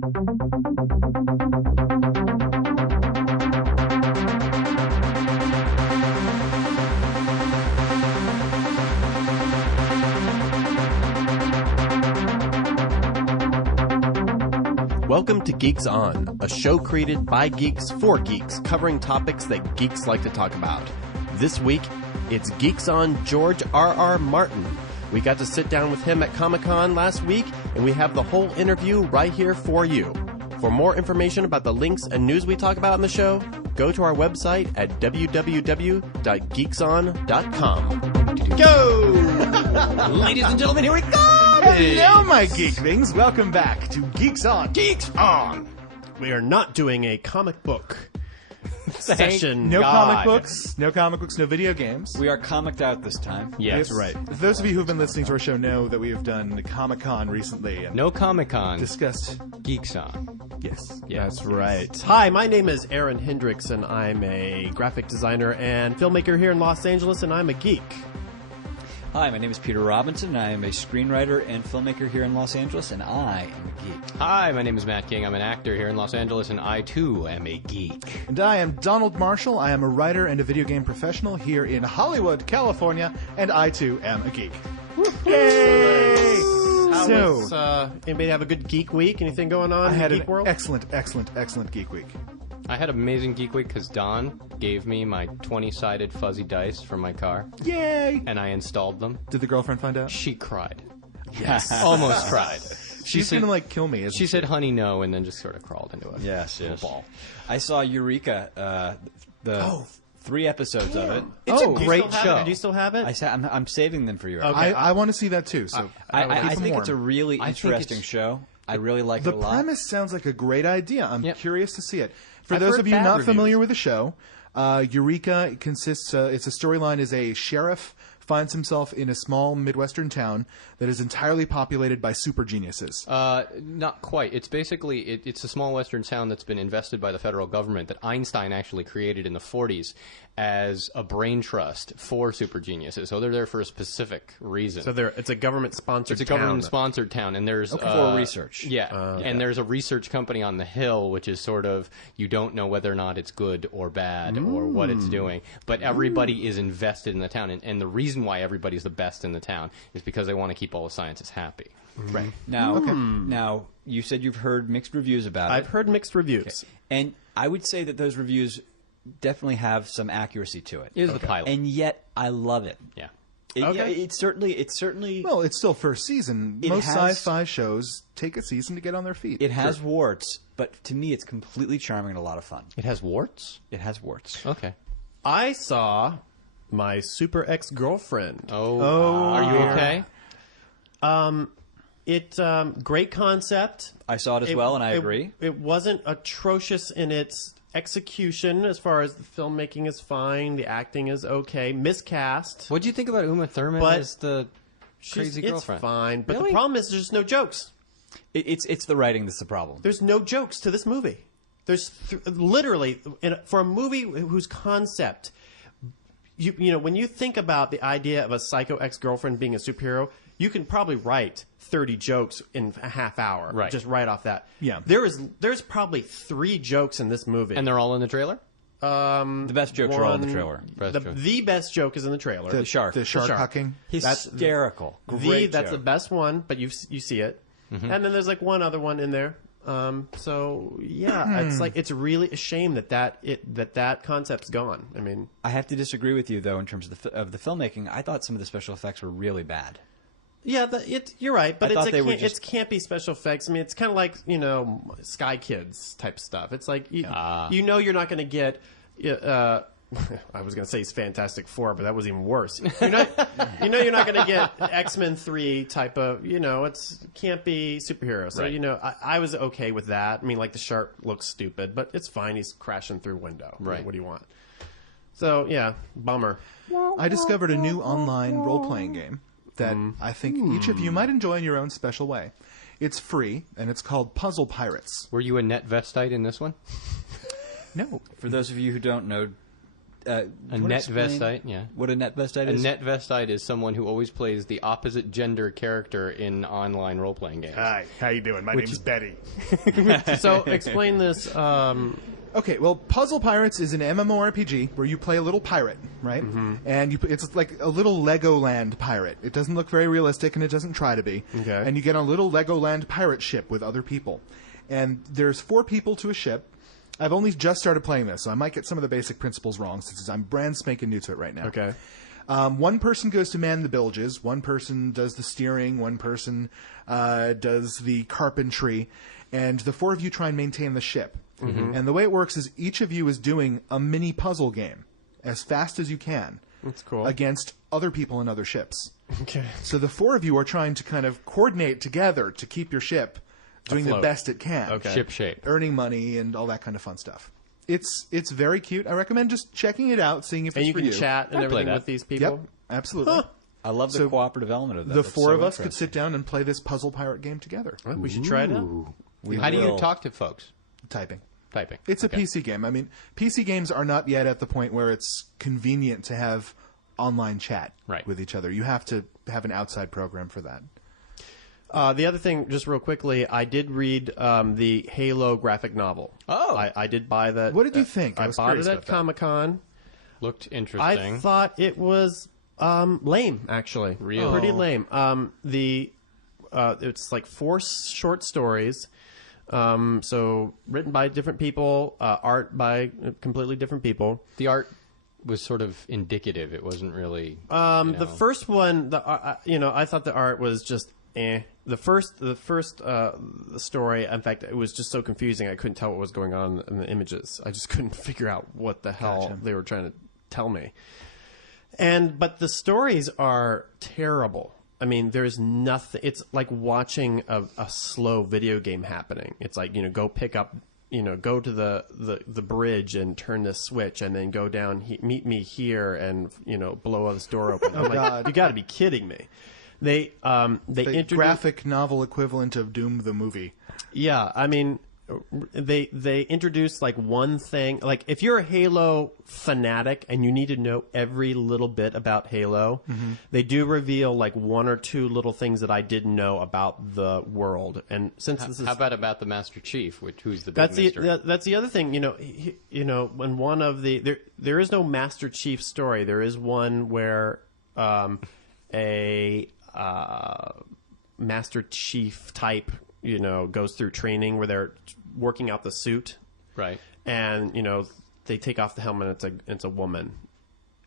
Welcome to Geeks On, a show created by geeks for geeks, covering topics that geeks like to talk about. This week, it's Geeks On George R.R. Martin. We got to sit down with him at Comic-Con last week, and we have the whole interview right here for you. For more information about the links and news we talk about on the show, go to our website at www.geekson.com. Go! Ladies and gentlemen, here we go! Hello, my geek things. Welcome back to Geeks On. Geeks On! We are not doing a comic book session. No comic books, no video games. We are comicked out this time. Yes, right. Those of you who have been listening to our show know that we have done the Comic-Con recently. And No Comic-Con. discussed. Geeks On. Yes. That's right. Hi, my name is Aaron Hendricks, and I'm a graphic designer and filmmaker here in Los Angeles, and I'm a geek. Hi, my name is Peter Robinson, and I am a screenwriter and filmmaker here in Los Angeles, and I am a geek. Hi, my name is Matt King. I'm an actor here in Los Angeles, and I, too, am a geek. And I am Donald Marshall. I am a writer and a video game professional here in Hollywood, California, and I, too, am a geek. Yay! Anybody have a good geek week? Anything going on in the geek world? Excellent geek week. I had an amazing geek week because Don gave me my 20-sided fuzzy dice from my car. Yay! And I installed them. Did the girlfriend find out? She cried. Yes. Almost cried. She's going to, kill me. She said, honey, no, and then just sort of crawled into a little ball. I saw Eureka, 3 episodes of it. It's a great show. Do you still have it? I'm saving them for you. Okay. I want to see that, too. So I think it's a really interesting show. I really like it a lot. The premise sounds like a great idea. I'm curious to see it. For I've those heard of you bad not reviews. familiar with the show, Eureka consists. It's a storyline as a sheriff finds himself in a small Midwestern town that is entirely populated by super geniuses. Not quite. It's basically, it's a small western town that's been invested by the federal government that Einstein actually created in the 40s as a brain trust for super geniuses. So they're there for a specific reason. So it's a government-sponsored town. It's a government-sponsored town, and there's... for research. Yeah, and there's a research company on the hill, which is sort of, you don't know whether or not it's good or bad or what it's doing, but everybody is invested in the town, and the reason why everybody's the best in the town is because they want to keep all the scientists happy. Right. Now, you said you've heard mixed reviews about it. I've heard mixed reviews. And I would say that those reviews definitely have some accuracy to it. It is the pilot. And yet, I love it. Yeah. It's certainly... Well, it's still first season. Most has- sci-fi shows take a season to get on their feet. It has warts, but to me, it's completely charming and a lot of fun. It has warts? It has warts. Okay. I saw my super ex-girlfriend. Oh. Are you okay? Great concept. I saw it as well, and I agree. It wasn't atrocious in its execution as far as the filmmaking is fine, the acting is okay. Miscast. What do you think about Uma Thurman But as the crazy girlfriend? It's fine, but Really? the problem is there's just no jokes. It's the writing that's the problem. There's no jokes to this movie. There's literally, for a movie whose concept, you know, when you think about the idea of a psycho ex-girlfriend being a superhero, you can probably write 30 jokes in a half hour, Right. just right off that. Yeah. There's probably 3 jokes in this movie. And they're all in the trailer? The best jokes are all in the trailer. The best joke is in the trailer. the shark. The shark shark. hucking. Hysterical. Great That's joke. the best one, but you see it. And then there's like one other one in there. So yeah, it's really a shame that concept's gone. I mean, I have to disagree with you though in terms of the filmmaking. I thought some of the special effects were really bad. yeah, you're right, but I thought they were it's campy special effects. I mean, it's kind of like Sky Kids type stuff. It's like you know you're not going to get. I was going to say it's Fantastic Four, but that was even worse. You're not going to get X-Men 3 type of, it's campy superhero. So, Right. I was okay with that. I mean, like the shark looks stupid, but it's fine. He's crashing through a window. Right. What do you want? So, yeah, bummer. I discovered a new online role-playing game that I think each of you might enjoy in your own special way. It's free, and it's called Puzzle Pirates. Were you a net vestite in this one? No. For those of you who don't know, A netvestite, yeah. What a netvestite A is? netvestite is someone who always plays the opposite gender character in online role-playing games. Hi, how you doing? My name's Betty. So explain this. Okay, well, Puzzle Pirates is an MMORPG where you play a little pirate, right? And it's like a little Legoland pirate. It doesn't look very realistic, and it doesn't try to be. Okay. And you get on a little Legoland pirate ship with other people. And there's 4 people to a ship. I've only just started playing this, so I might get some of the basic principles wrong since I'm brand spanking new to it right now. Okay. One person goes to man the bilges, one person does the steering, one person does the carpentry, and the 4 of you try and maintain the ship. And the way it works is each of you is doing a mini puzzle game as fast as you can. That's cool. Against other people in other ships. Okay. So the 4 of you are trying to kind of coordinate together to keep your ship doing the Afloat. best it can. Okay. Ship shape. Earning money and all that kind of fun stuff. It's very cute. I recommend just checking it out, seeing if And it's you for can you. chat and I'd play everything that. with these people. Yep, absolutely. I love the So cooperative element of that. The That's 4 so of us could interesting. sit down and play this puzzle pirate game together. Well, we should try it out. How do you will. talk to folks? Typing. Typing. It's Okay. a PC game. I mean, PC games are not yet at the point where it's convenient to have online chat Right. with each other. You have to have an outside program for that. The other thing, just real quickly, I did read the Halo graphic novel. Oh. I did buy that. What did you think? I I was bought it curious at about that. Comic-Con. Looked I interesting. thought it was lame, actually. Really? Pretty lame. It's like 4 short stories. So written by different people, art by completely different people. The art was sort of indicative. It wasn't really. The first one, I thought the art was just eh. The first story, in fact, it was just so confusing. I couldn't tell what was going on in the images. I just couldn't figure out what the hell they were trying to tell me. But the stories are terrible. I mean, there's nothing. It's like watching a slow video game happening. It's like, go pick up, go to the bridge and turn this switch, and then go down, meet me here, and blow this door open. I'm like, God. you got to be kidding me. They The introduced, graphic novel equivalent of Doom the movie. yeah. I mean, they introduced like one thing. Like if you're a Halo fanatic and you need to know every little bit about Halo, they do reveal like 1 or 2 little things that I didn't know about the world. And since this is How about the Master Chief, who's the big mystery? that's the other thing. When one of the there is no Master Chief story. There is one where a Master Chief type goes through training where they're working out the suit, Right. and they take off the helmet. It's a woman,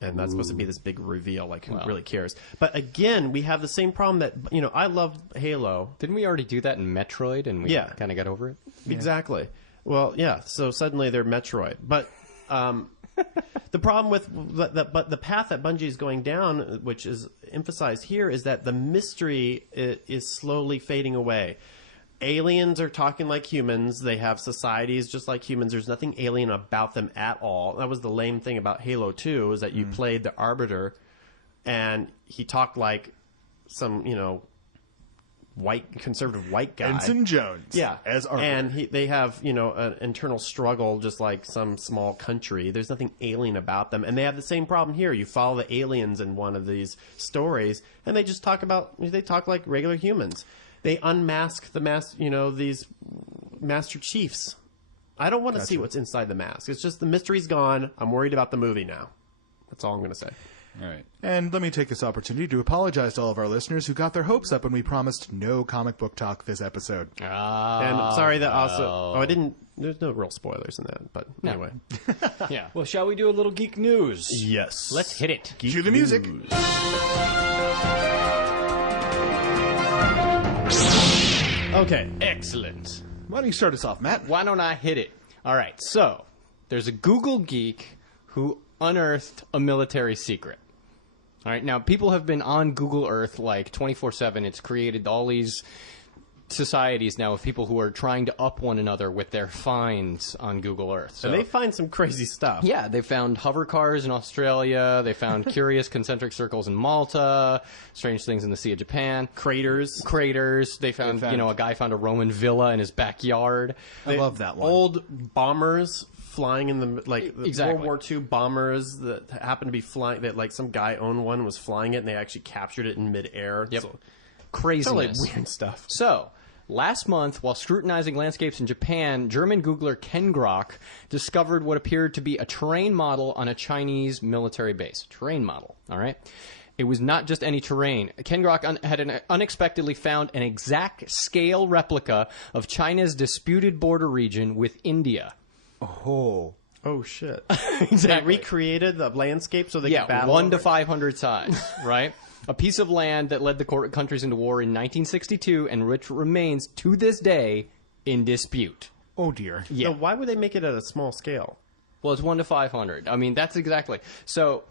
and that's supposed to be this big reveal. Like who really cares? But again, we have the same problem that I love Halo. Didn't we already do that in Metroid and we Yeah. kind of got over it? Exactly. Well, yeah. So suddenly they're Metroid, but the problem with the path that Bungie is going down, which is emphasized here, is that the mystery is slowly fading away. Aliens are talking like humans. They have societies just like humans. There's nothing alien about them at all. That was the lame thing about Halo 2, is that you played the Arbiter, and he talked like some, conservative white guy. Ensign Jones. Yeah, As Arbiter. and they have an internal struggle, just like some small country. There's nothing alien about them, and they have the same problem here. You follow the aliens in one of these stories, and they just talk like regular humans. They unmask these Master Chiefs. I don't want to see what's inside the mask. It's just the mystery's gone. I'm worried about the movie now. That's all I'm going to say. All right. And let me take this opportunity to apologize to all of our listeners who got their hopes up when we promised no comic book talk this episode. And I'm sorry that also. I didn't. There's no real spoilers in that, but anyway. Yeah. Well, shall we do a little geek news? Yes. Let's hit it. Cue the music. Okay. Excellent. Why don't you start us off, Matt? Why don't I hit it? All right. So there's a Google geek who unearthed a military secret. All right. Now, people have been on Google Earth like 24/7. It's created all these societies now of people who are trying to up one another with their finds on Google Earth. So, And they find some crazy stuff. yeah, they found hover cars in Australia. They found curious concentric circles in Malta. Strange things in the Sea of Japan. Craters. They found, a guy found a Roman villa in his backyard. I love that one. Old bombers flying in the Exactly. World War II bombers that happened to be flying. That like some guy owned one, was flying it, and they actually captured it in midair. Yep. So, Craziness. like weird stuff. So, last month, while scrutinizing landscapes in Japan, German Googler Ken Grrm discovered what appeared to be a terrain model on a Chinese military base. Terrain model, all right? It was not just any terrain. Ken Grrm had unexpectedly found an exact scale replica of China's disputed border region with India. Oh. Oh shit! Exactly. They recreated the landscape so they could battle. 1 to over it? 500 size, right? A piece of land that led the countries into war in 1962 and which remains to this day in dispute. Oh, dear. Yeah. Now, why would they make it at a small scale? Well, it's 1 to 500. I mean, that's exactly. So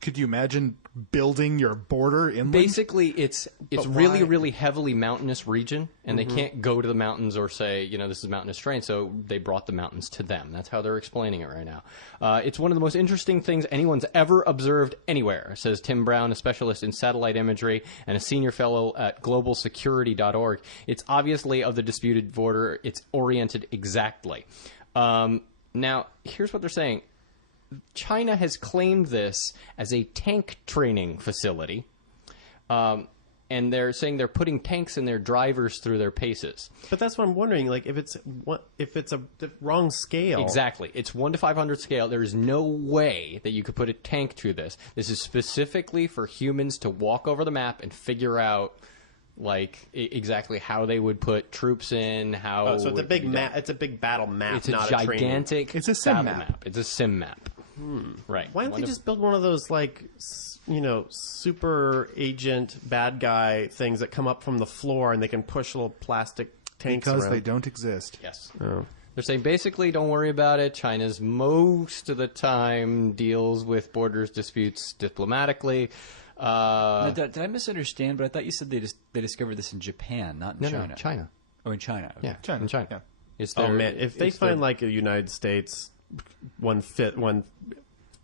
Could you imagine building your border inland? basically, it's really, why? really heavily mountainous region, and they can't go to the mountains or say, this is mountainous terrain, so they brought the mountains to them. That's how they're explaining it right now. It's one of the most interesting things anyone's ever observed anywhere, says Tim Brown, a specialist in satellite imagery and a senior fellow at globalsecurity.org. It's obviously of the disputed border. It's oriented exactly. Now, here's what they're saying. China has claimed this as a tank training facility, and they're saying they're putting tanks in their drivers through their paces. But that's what I'm wondering. Like, if it's the wrong scale, Exactly. It's 1 to 500 scale. There is no way that you could put a tank through this. This is specifically for humans to walk over the map and figure out, exactly how they would put troops in, how... so it's a it big would be done. map. It's a big battle map, It's a not a training. gigantic It's a sim battle map. It's a sim map. Right. Why don't One they to- just build one of those super agent bad guy things that come up from the floor and they can push little plastic tanks Because around? they don't exist. Yes. Oh. They're saying basically don't worry about it. China's most of the time deals with borders disputes diplomatically. Now, did I misunderstand? But I thought you said they discovered this in Japan, not in China. No, China. Oh, in China. Okay. Yeah, China. in China. Yeah. It's Oh their, man, if they it's their- find like a United States 500th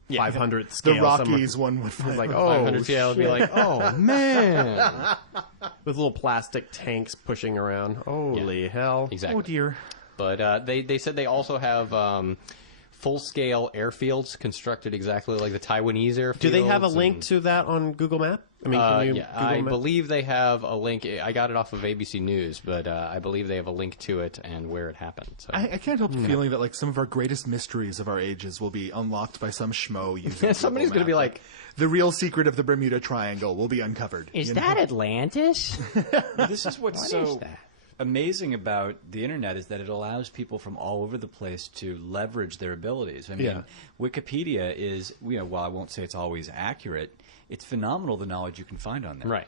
The scale Rockies one would find. like, 500 scale, it'd be like, oh man. with little plastic tanks pushing around. Holy hell! Exactly. Oh, dear. But they said they also have full-scale airfields constructed exactly like the Taiwanese airfields. Do they have a link and- to that on Google Map? I mean, can you yeah, Google I Map? believe they have a link. I got it off of ABC News, but I believe they have a link to it and where it happened. So. I can't help feeling that some of our greatest mysteries of our ages will be unlocked by some schmo using Somebody's Google gonna be Map. like, the real secret of the Bermuda Triangle will be uncovered. "Is you know? that Atlantis?" This is what's so amazing about the internet is that it allows people from all over the place to leverage their abilities. I mean, Yeah. Wikipedia is, while I won't say it's always accurate, it's phenomenal the knowledge you can find on there. Right.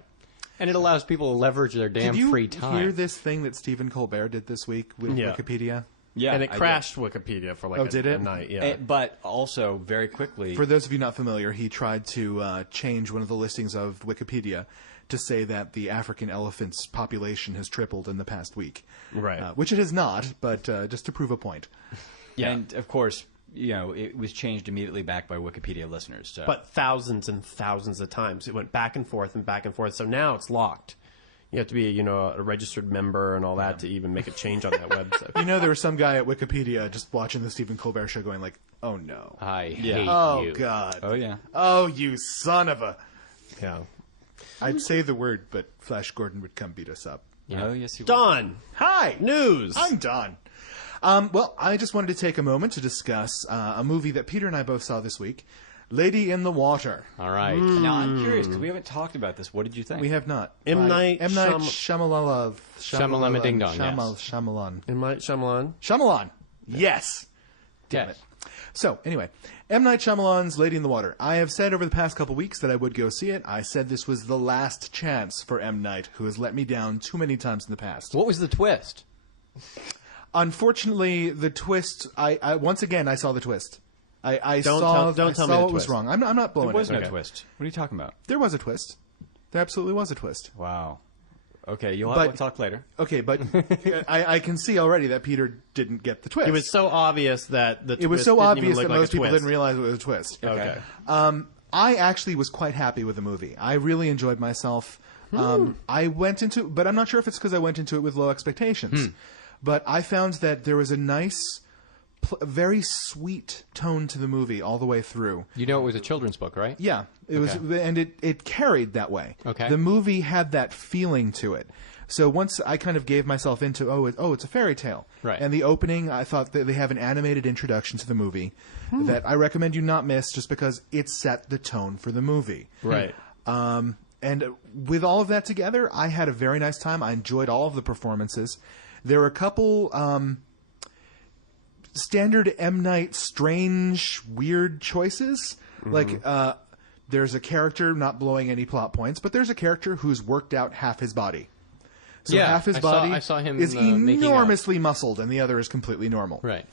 And it allows people to leverage their damn Did you free time. hear this thing that Stephen Colbert did this week with Yeah. Wikipedia? Yeah, and it I did. crashed Wikipedia for like did a it? night. Yeah. But also, very quickly, For those of you not familiar, he tried to change one of the listings of Wikipedia to say that the African elephant's population has tripled in the past week. Right. Which it has not, but just to prove a point. and of course, it was changed immediately back by Wikipedia listeners. So. But thousands and thousands of times. It went back and forth and back and forth. So now it's locked. You have to be, a registered member and all that to even make a change on that website. There was some guy at Wikipedia just watching the Stephen Colbert show going like, oh no. I hate Oh, you. God. oh yeah, Oh, you son of a... Yeah. I'd say the word, but Flash Gordon would come beat us up. oh yes, you Don, Hi! news. I'm Don. Well, I just wanted to take a moment to discuss a movie that Peter and I both saw this week, Lady in the Water. All right. Now I'm curious because we haven't talked about this. What did you think? We have not. M. Night Shyamalan. Shyamalama Ding Dong, yes. Shyamalan. M. Night Shyamalan. Shyamalan. Yes. Damn Yes. it. So, anyway, M. Night Shyamalan's Lady in the Water. I have said over the past couple weeks that I would go see it. I said this was the last chance for M. Night, who has let me down too many times in the past. What was the twist? Unfortunately, the twist. I once again I saw the twist. I Don't saw. tell I me saw the what was twist. wrong. I'm not blowing there was it. no twist. What are you talking about? There was a twist. There absolutely was a twist. Wow. Okay, we'll talk later. Okay, but I can see already that Peter didn't get the twist. It was so obvious that It was so obvious that most people twist. didn't realize it was a twist. Okay. I actually was quite happy with the movie. I really enjoyed myself. I went into, but I'm not sure if it's because I went into it with low expectations. But I found that there was a nice, very sweet tone to the movie all the way through. You know, it was a children's book, right? Yeah, it was, and it carried that way. Okay. The movie had that feeling to it. So once I kind of gave myself into, it's a fairy tale. Right. And the opening, I thought that they have an animated introduction to the movie that I recommend you not miss just because it set the tone for the movie. Right. And with all of that together, I had a very nice time. I enjoyed all of the performances. There were a couple standard M. Night strange, weird choices. Like, there's a character, not blowing any plot points, but there's a character who's worked out half his body. So half his body I saw him is making enormously muscled, and the other is completely normal. Right.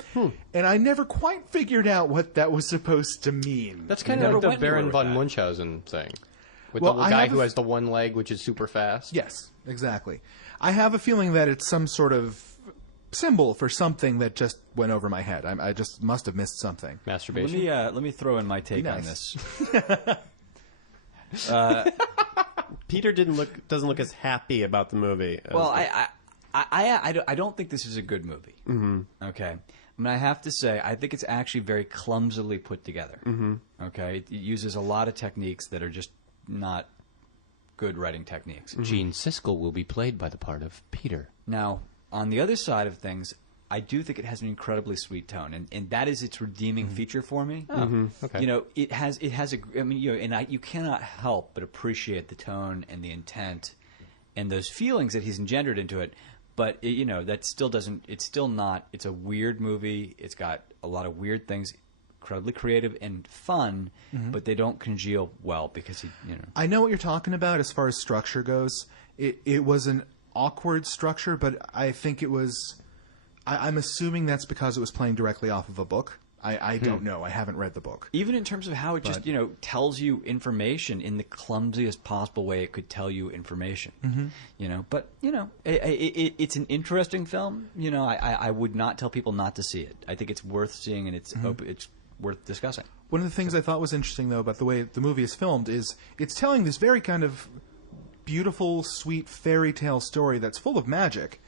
And I never quite figured out what that was supposed to mean. That's kind of like the Baron von Munchausen thing. With the guy who has the one leg, which is super fast. Yes, exactly. I have a feeling that it's some sort of symbol for something that just went over my head. I just must have missed something. Masturbation. Let me throw in my take on Nice. this. Peter doesn't look as happy about the movie. Well, I don't think this is a good movie. Okay. I mean, I have to say, I think it's actually very clumsily put together. Okay. It uses a lot of techniques that are just not good writing techniques. Gene Siskel will be played by the part of Peter. Now, on the other side of things, I do think it has an incredibly sweet tone, and that is its redeeming feature for me. Okay. You know, it has a. I mean, you cannot help but appreciate the tone and the intent, and those feelings that he's engendered into it. But that still doesn't. It's still not. It's a weird movie. It's got a lot of weird things, incredibly creative and fun, but they don't congeal well because I know what you're talking about as far as structure goes. It was an awkward structure, but I think it was. I'm assuming that's because it was playing directly off of a book. I don't know. I haven't read the book. Even in terms of how it just tells you information in the clumsiest possible way it could tell you information. But it's an interesting film. I would not tell people not to see it. I think it's worth seeing, and it's worth discussing. One of the things I thought was interesting, though, about the way the movie is filmed is it's telling this very kind of beautiful, sweet fairy tale story that's full of magic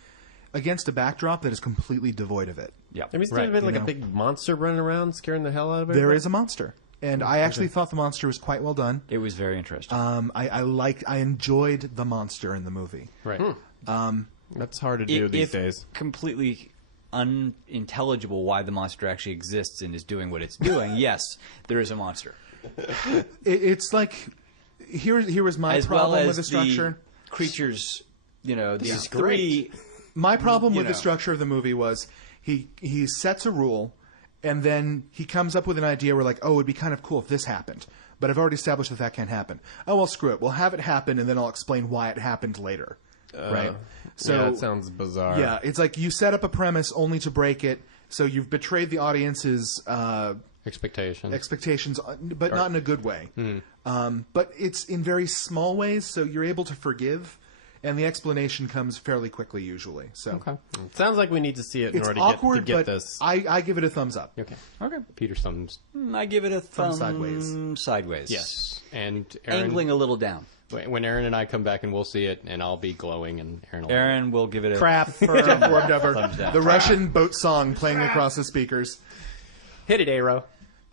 against a backdrop that is completely devoid of it. Yeah, Have you seen like a big monster running around scaring the hell out of it? There is a monster, and I actually thought the monster was quite well done. It was very interesting. I enjoyed the monster in the movie. Right. That's hard to do these days. Completely unintelligible why the monster actually exists and is doing what it's doing. Yes, there is a monster. It's like here was my As problem well as with the structure. The creatures, these is three. My problem with the structure of the movie was he sets a rule, and then he comes up with an idea where like, it'd be kind of cool if this happened, but I've already established that can't happen. Oh, well, screw it. We'll have it happen, and then I'll explain why it happened later. Right? So yeah, that sounds bizarre. Yeah, it's like you set up a premise only to break it, so you've betrayed the audience's expectations, but not in a good way. But it's in very small ways, so you're able to forgive. And the explanation comes fairly quickly, usually. So It sounds like we need to see it in it's order awkward, to get but this. I give it a thumbs up. Okay. Okay. Peter's thumbs. I give it a thumb sideways. Sideways. Yes. And Aaron, Angling a little down. when Aaron and I come back and we'll see it, and I'll be glowing, and Aaron will give it a Crap. Jeff warmed over. thumbs down. The Russian boat song playing across the speakers. Hit it, Aero.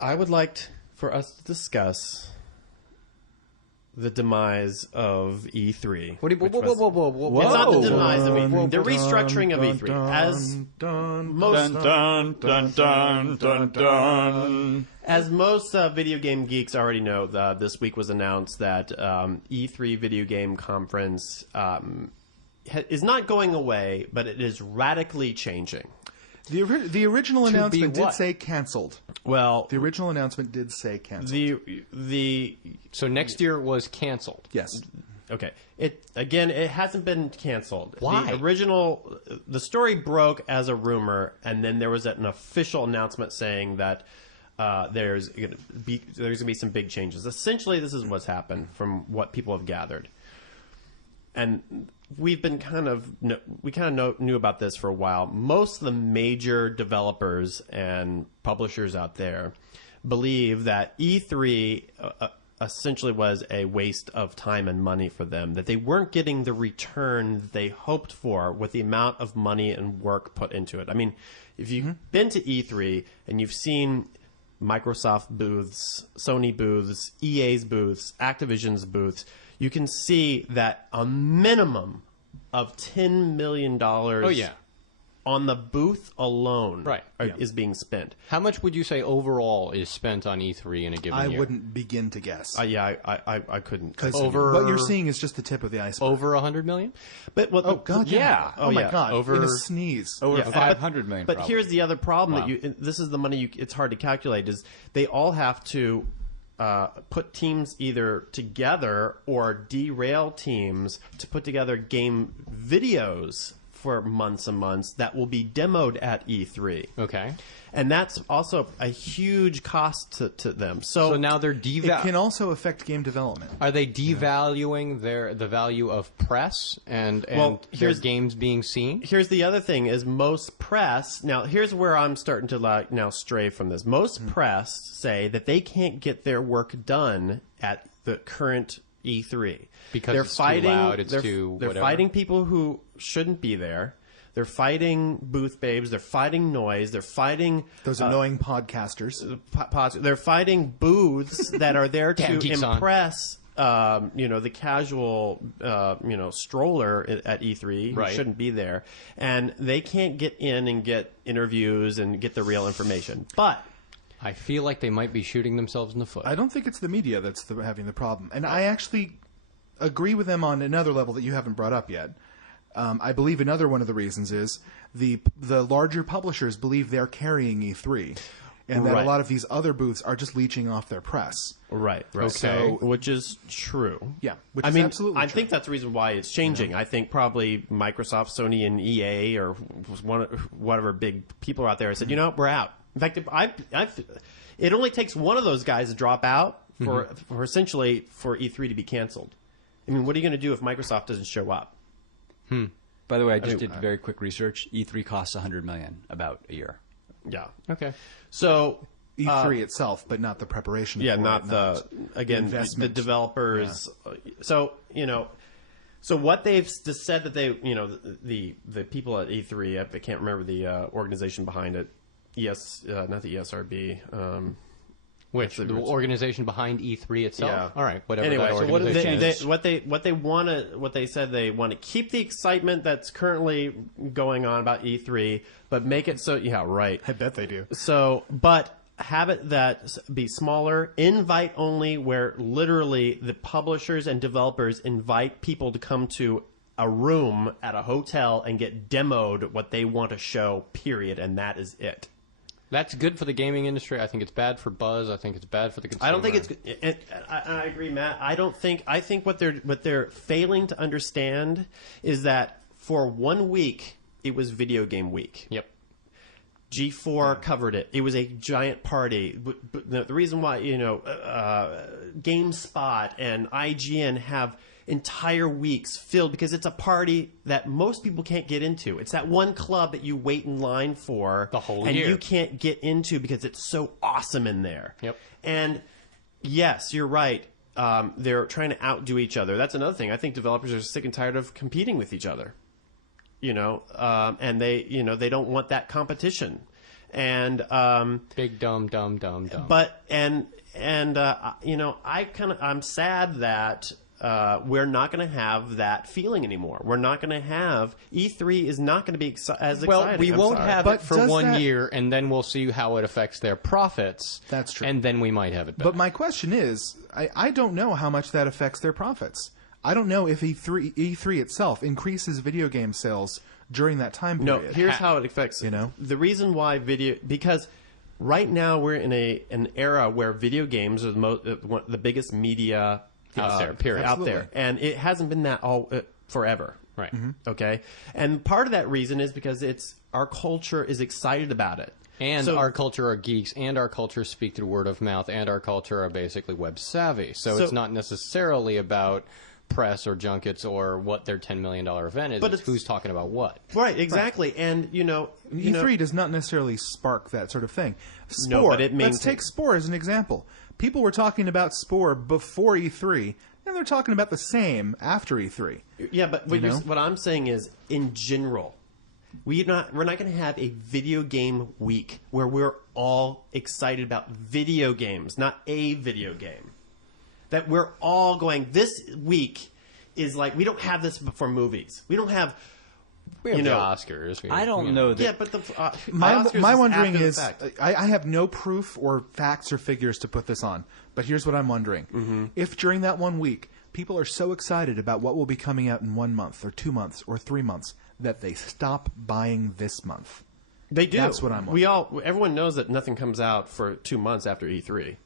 I would like for us to discuss the demise of E3. Whoa. It's not the demise of E3. The restructuring of E3. As most video game geeks already know, this week was announced that E3 Video Game Conference is not going away, but it is radically changing. The original announcement did what? say canceled. Well, The original announcement did say canceled. So next year was canceled. Yes. Okay. It hasn't been canceled. Why? The story broke as a rumor, and then there was an official announcement saying that there's going to be some big changes. Essentially, this is what's happened from what people have gathered. and we've been knew about this for a while. Most of the major developers and publishers out there believe that E3 essentially was a waste of time and money for them, that they weren't getting the return they hoped for with the amount of money and work put into it. I mean, if you've been to E3 and you've seen Microsoft booths, Sony booths, EA's booths, Activision's booths, you can see that a minimum of $10 million on the booth alone is being spent. How much would you say overall is spent on E3 in a given year? I wouldn't begin to guess. I couldn't. Because what you're seeing is just the tip of the iceberg. Over $100 million? But oh God, yeah. Oh my God, over in a sneeze. Over 500 million. But probably. here's the other problem that this is the money it's hard to calculate, is they all have to put teams either together or derail teams to put together game videos for months and months that will be demoed at E3. Okay. And that's also a huge cost to them. So now they're It can also affect game development. Are they devaluing the value of press and their games being seen? Here's the other thing: is most press. Now, here's where I'm starting to now stray from this. Most press say that they can't get their work done at the current E3 because they're it's fighting. Too loud, it's too they're whatever. fighting people who shouldn't be there. They're fighting booth babes. They're fighting noise. They're fighting those annoying podcasters. They're fighting booths that are there Damn, to Geeks impress, the casual, stroller at E3 who shouldn't be there, and they can't get in and get interviews and get the real information. But I feel like they might be shooting themselves in the foot. I don't think it's the media that's having the problem, and I actually agree with them on another level that you haven't brought up yet. I believe another one of the reasons is the larger publishers believe they're carrying E3, and that a lot of these other booths are just leeching off their press. Right. Okay. So, which is true. Yeah, which I is mean, absolutely I true. think that's the reason why it's changing. I think probably Microsoft, Sony, and EA, or whatever big people are out there, said, we're out. In fact, it only takes one of those guys to drop out for essentially for E3 to be canceled. I mean, what are you going to do if Microsoft doesn't show up? By the way, I just did very quick research. E3 costs $100 million about a year. Yeah. Okay. So E3 itself, but not the preparation. yeah, for not it, the investment. the developers. So so what they've said that they the people at E3, I can't remember the organization behind it. Not the ESRB. Which the organization behind E3 itself? Yeah. All right. Whatever Anyway, that so organization is. what they said they want to keep the excitement that's currently going on about E3, but make it so right. I bet they do. So, but have it that be smaller, invite only, where literally the publishers and developers invite people to come to a room at a hotel and get demoed what they want to show, period, and that is it. That's good for the gaming industry. I think it's bad for buzz. I think it's bad for the consumer. I don't think it's. I agree, Matt. I think what they're failing to understand is that for 1 week it was video game week. Yep. G4 covered it. It was a giant party. But the reason why GameSpot and IGN have entire weeks filled because it's a party that most people can't get into. It's that one club that you wait in line for the whole and year. You can't get into because it's so awesome in there. Yep. And yes, you're right. They're trying to outdo each other. That's another thing. I think developers are sick and tired of competing with each other. And they don't want that competition. And big dumb. But I'm sad that we're not going to have that feeling anymore. We're not going to have E3 is not going to be as exciting. Well, we won't have But it for does 1 that- year, and then we'll see how it affects their profits. That's true. And then we might have it back. But my question is, I don't know how much that affects their profits. I don't know if E3 itself increases video game sales during that time No, period. here's how it affects it. The reason why because right now we're in an era where video games are the biggest media Out there, period. out there, and it hasn't been that all forever. Right. Okay, and part of that reason is because our culture is excited about it. And So- our culture are geeks, and our culture speak through word of mouth, and our culture are basically web savvy. So it's not necessarily about press or junkets or what their $10 million event is. But It's who's talking about what. Right, exactly. And, E3 does not necessarily spark that sort of thing. Spore, No, but it let's maintains- take Spore as an example. People were talking about Spore before E3, and they're talking about the same after E3. Yeah, but know? what I'm saying is, in general, we're not going to have a video game week where we're all excited about video games, not a video game. That we're all going, this week is like, we don't have this for movies. We don't have, We have the Oscars. I don't know that. yeah, but the My Oscars wondering after the is, fact. I have no proof or facts or figures to put this on, but here's what I'm wondering. If during that 1 week, people are so excited about what will be coming out in 1 month or 2 months or 3 months that they stop buying this month. They do. That's what I'm wondering. Everyone knows that nothing comes out for 2 months after E3.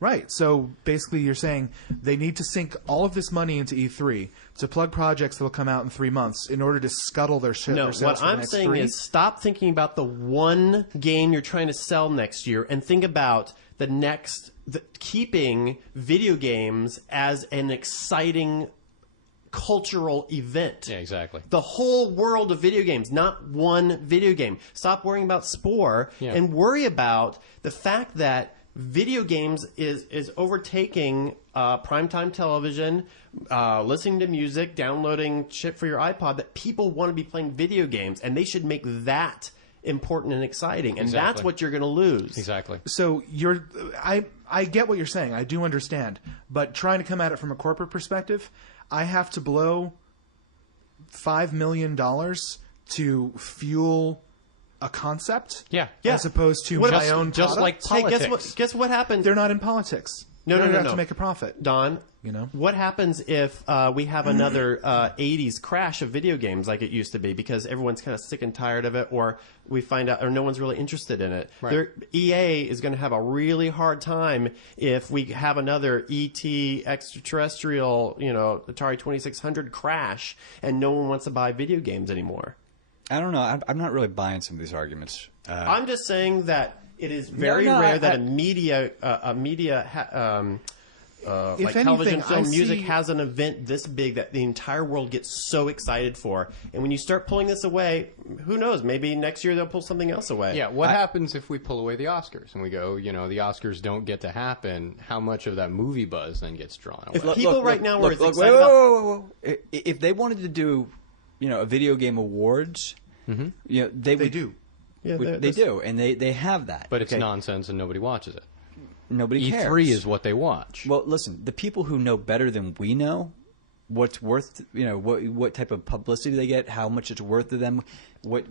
Right. So basically you're saying they need to sink all of this money into E3 to plug projects that will come out in 3 months in order to scuttle their shit. No, their sales what for the I'm next saying 3. is stop thinking about the one game you're trying to sell next year and think about keeping video games as an exciting cultural event. Yeah, exactly. The whole world of video games, not one video game. Stop worrying about Spore and worry about the fact that video games is overtaking primetime television, listening to music, downloading shit for your iPod, that people want to be playing video games, and they should make that important and exciting, and Exactly. that's what you're going to lose. Exactly. So I get what you're saying. I do understand. But trying to come at it from a corporate perspective, I have to blow $5 million to fuel a concept. Yeah. As opposed to What my about- own just product. like Hey, politics. guess what happens? They're not in politics. No, They're no, out no. to make a profit. Don, You know? what happens if we have another 80s crash of video games like it used to be because everyone's kind of sick and tired of it, or we find out, or no one's really interested in it? Right. EA is going to have a really hard time if we have another ET extraterrestrial, Atari 2600 crash, and no one wants to buy video games anymore. I don't know. I'm not really buying some of these arguments. I'm just saying that it is very rare that a media like anything, television, film, I music see- has an event this big that the entire world gets so excited for. And when you start pulling this away, who knows? Maybe next year they'll pull something else away. Yeah, what happens if we pull away the Oscars and we go, the Oscars don't get to happen? How much of that movie buzz then gets drawn away? If people right now were as wait, excited whoa. If they wanted to do, a video game awards, they do. Yeah, they do, and they have that. But it's okay? nonsense and nobody watches it. Nobody cares. E3 is what they watch. Well, listen, the people who know better than we know what's worth, what type of publicity they get, how much it's worth to them, what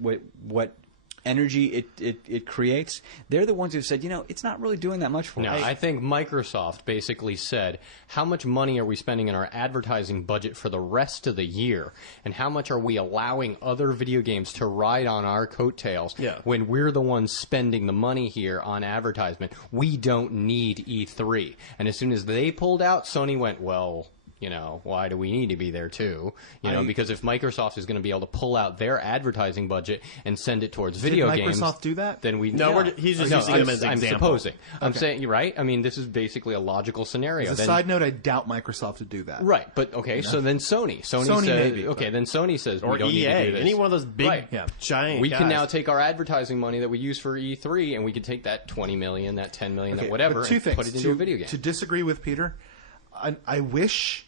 energy it creates, they're the ones who've said, it's not really doing that much for No, us. I think Microsoft basically said, how much money are we spending in our advertising budget for the rest of the year? And how much are we allowing other video games to ride on our coattails when we're the ones spending the money here on advertisement? We don't need E3. And as soon as they pulled out, Sony went, well, why do we need to be there too? Because if Microsoft is going to be able to pull out their advertising budget and send it towards video games, Microsoft do that? then we he's just using them as an I'm example. supposing. I'm saying you're right. I mean, this is basically a logical scenario. As a Then- side note, I doubt Microsoft would do that. Right, but okay, so then Sony says, maybe, okay, then Sony says Or we don't EA, need to do this. any one of those big, Right. giant We guys. can now take our advertising money that we use for E3, and we can take that 20 million, that 10 million, that whatever, but two and things. put it into a video game. To disagree with Peter, I wish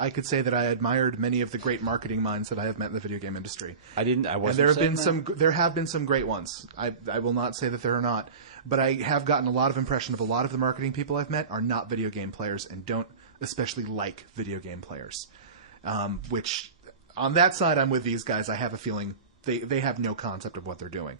I could say that I admired many of the great marketing minds that I have met in the video game industry. I And wasn't there have saying been that. there have been some great ones. I will not say that there are not, but I have gotten a lot of impression of a lot of the marketing people I've met are not video game players and don't especially like video game players. Which on that side, I'm with these guys. I have a feeling they have no concept of what they're doing.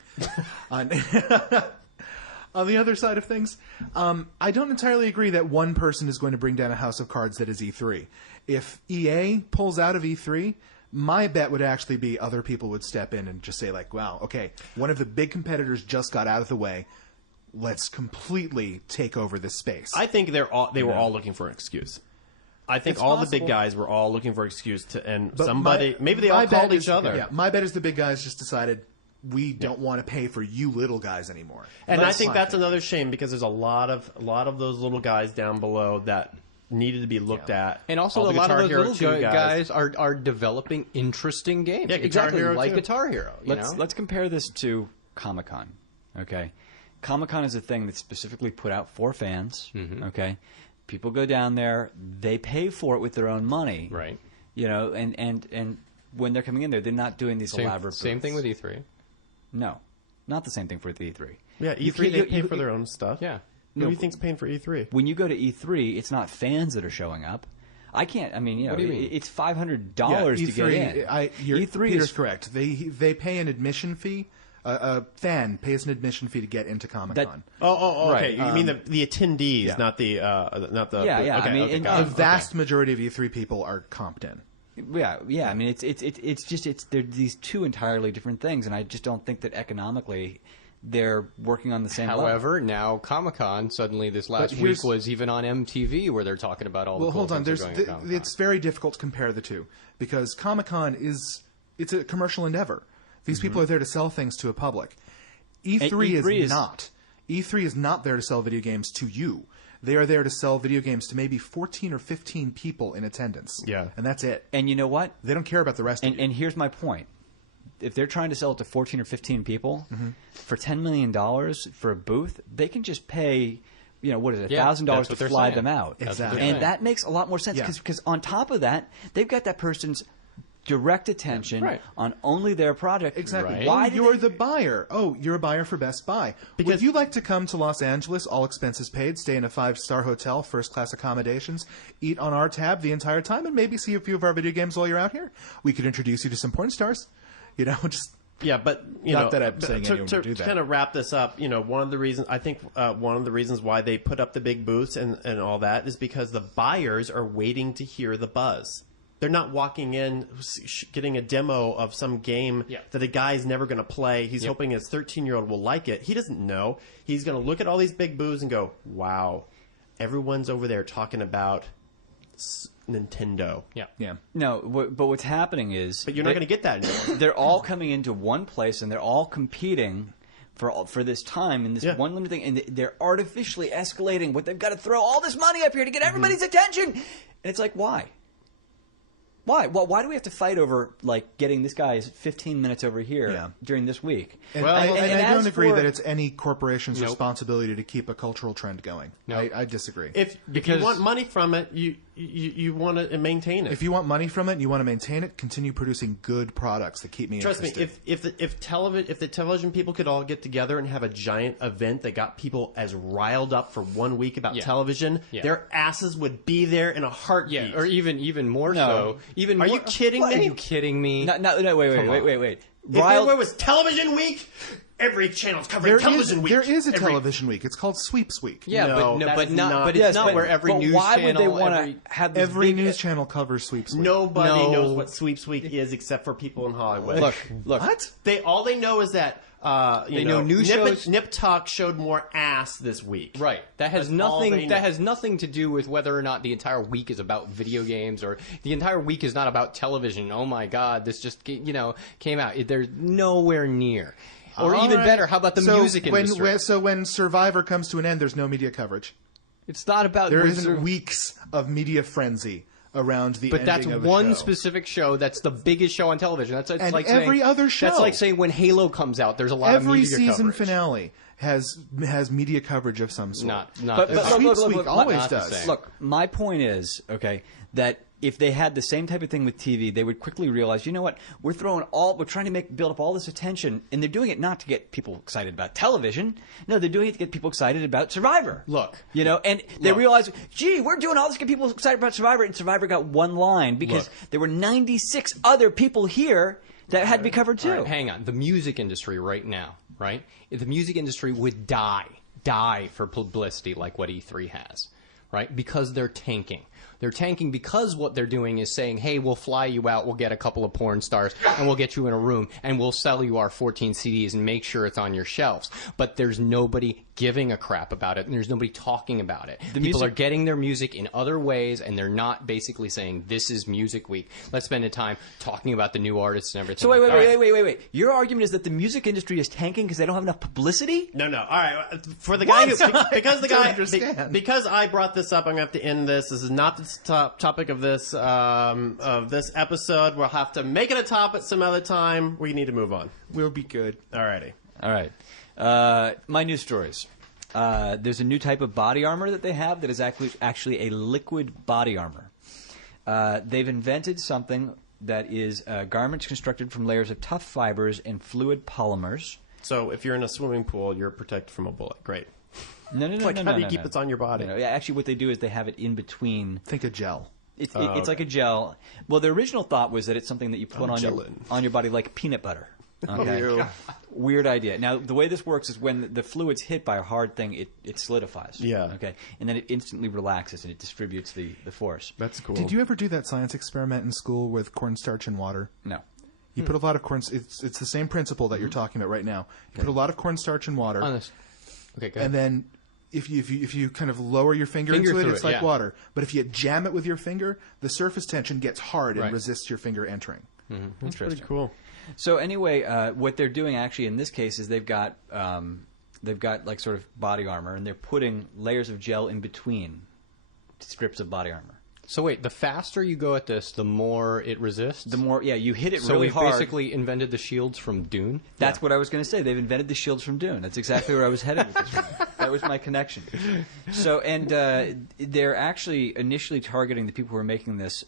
On the other side of things, I don't entirely agree that one person is going to bring down a house of cards that is E3. If EA pulls out of E3, my bet would actually be other people would step in and just say, like, wow, okay, one of the big competitors just got out of the way. Let's completely take over this space. I think they were all looking for an excuse. I think It's all the possible. big guys were all looking for an excuse to, and But maybe they my all bet called is- each other. Yeah, my bet is the big guys just decided we don't want to pay for you little guys anymore. And I That's think my that's opinion. another shame because there's a lot of those little guys down below that needed to be looked at. And also, All a the lot of Guitar those Hero little 2 guys are developing interesting games. Yeah, Guitar exactly, Hero like 2. Guitar Hero. Let's compare this to Comic-Con. Okay, Comic-Con is a thing that's specifically put out for fans. Okay, people go down there, they pay for it with their own money. Right. You know, and when they're coming in there, they're not doing these elaborate. Same thing booths. with E3. No, not the same thing for the E3. Yeah, You E3 can't- they you- pay you- for their own stuff. Yeah. Who do you think's paying for E3? When you go to E3, it's not fans that are showing up. I can't. I mean, you know, do you mean? it's $500 to get in. E3 Peter's is correct. They pay an admission fee. A fan pays an admission fee to get into Comic-Con. Okay. Right. You mean the attendees, not the Yeah, yeah. Okay, I mean, okay, and- got The it. vast majority of E3 people are comped in. Yeah. I mean, they're these two entirely different things, and I just don't think that economically they're working on the same level. However, now Comic-Con suddenly this last week here's- was even on MTV where they're talking about all the Well, cool hold on. things that are going on at Comic-Con. It's very difficult to compare the two because Comic-Con it's a commercial endeavor. These people are there to sell things to a public. E3 is not. E3 is not there to sell video games to you. They are there to sell video games to maybe 14 or 15 people in attendance. Yeah. And that's it. And you know what? They don't care about the rest of you. And here's my point. If they're trying to sell it to 14 or 15 people for $10 million for a booth, they can just pay, you know, what is it, Yeah, $1,000 that's to what they're fly saying. them out. That's what they're And saying. that makes a lot more sense Yeah. because on top of that, they've got that person's direct attention Right. on only their project. Exactly. Right. Why Oh, do you're they- the buyer. Oh, you're a buyer for Best Buy. Would Because- you like to come to Los Angeles, all expenses paid, stay in a 5-star hotel, first-class accommodations, eat on our tab the entire time, and maybe see a few of our video games while you're out here? We could introduce you to some porn stars. You know, just... Yeah, but you Not know, that I'm saying to, anyone would do that. kind of wrap this up, you know, one of the reasons why they put up the big booths and all that is because the buyers are waiting to hear the buzz. They're not walking in getting a demo of some game that a guy's never going to play. He's hoping his 13-year-old will like it. He doesn't know. He's going to look at all these big booths and go, "Wow, everyone's over there talking about Nintendo." Yeah. No, but what's happening is... But you're not going to get that anymore. They're all coming into one place and they're all competing for this time in this one limited thing, and they're artificially escalating what they've got to throw all this money up here to get everybody's attention. And it's like, why? Why? Well, why do we have to fight over like getting this guy's 15 minutes over here during this week? And, Well, I don't as agree for- that it's any corporation's Nope. responsibility to keep a cultural trend going. Nope. I disagree. If you want money from it, you want to maintain it. If you want money from it and you want to maintain it, continue producing good products that keep me Trust me, interested. if the television people could all get together and have a giant event that got people as riled up for 1 week about television, their asses would be there in a heartbeat. Yeah, or even more No. so. Even Are more, you kidding what, me? Are you kidding me? No, wait. If there was television week, every channel's covering television week. there is a Every- television week. It's called Sweeps Week. Yeah, No, but that is not- but it's Yes, not but- where every but news why channel. would they want every, to have this Every big, news channel covers Sweeps Week. Nobody No. knows what Sweeps Week is except for people in Hollywood. Look. What? All they know is that They know news shows- Nip Tuck showed more ass this week. Right. That has That's all they nothing. know. That has nothing to do with whether or not the entire week is about video games or the entire week is not about television. Oh my God, this just came out. They're nowhere near. Or All even right. better, how about the So music industry? So when Survivor comes to an end, there's no media coverage. It's not about There what's- isn't weeks of media frenzy around the But ending that's of a one show. specific show. That's the biggest show on television. That's And like every saying, other show. That's like saying when Halo comes out, there's a lot of Every media season coverage. finale has media coverage of some sort. Not. But Sweeps Week always not the does. same. Look, my point is, okay, that if they had the same type of thing with TV, they would quickly realize, you know what, we're trying to build up all this attention, and they're doing it not to get people excited about television. No, they're doing it to get people excited about Survivor. Look. And they realize, gee, we're doing all this to get people excited about Survivor, and Survivor got one line because there were 96 other people here that had to be covered too. All right, hang on. The music industry right now, right? The music industry would die for publicity like what E3 has, right? Because they're tanking. They're tanking because what they're doing is saying, hey, we'll fly you out, we'll get a couple of porn stars, and we'll get you in a room, and we'll sell you our 14 CDs and make sure it's on your shelves. But there's nobody giving a crap about it, and there's nobody talking about it. People are getting their music in other ways, and they're not basically saying, this is Music Week. Let's spend the time talking about the new artists and everything. So wait. Your argument is that the music industry is tanking because they don't have enough publicity? No. All right. For the guy who, because the don't guy, understand. because I brought this up. I'm gonna have to end this. This is not the topic of this episode. We'll have to make it a topic some other time. We need to move on. We'll be good. Alrighty. All right. My news stories. There's a new type of body armor that they have that is actually a liquid body armor. They've invented something that is garments constructed from layers of tough fibers and fluid polymers. So if you're in a swimming pool, you're protected from a bullet. Great. No. How do you keep it on your body? Actually, what they do is they have it in between. Think a gel. It's like a gel. Well, the original thought was that it's something that you put on your body like peanut butter. Okay. Weird idea. Now, the way this works is when the fluid's hit by a hard thing, it solidifies. Yeah. Okay. And then it instantly relaxes and it distributes the force. That's cool. Did you ever do that science experiment in school with cornstarch and water? No. You put a lot of corn. It's the same principle that you're talking about right now. You put a lot of cornstarch in water, Okay, go ahead. and then if you kind of lower your finger into it, through it's it, like yeah. water. But if you jam it with your finger, the surface tension gets hard and Right. resists your finger entering. That's pretty cool. So anyway, what they're doing actually in this case is they've got like sort of body armor, and they're putting layers of gel in between strips of body armor. So wait, the faster you go at this, the more it resists? The more, you hit it So really we've hard. basically invented the shields from Dune? That's what I was going to say. They've invented the shields from Dune. That's exactly where I was headed with this one. That was my connection. So, and they're actually initially targeting the people who are making this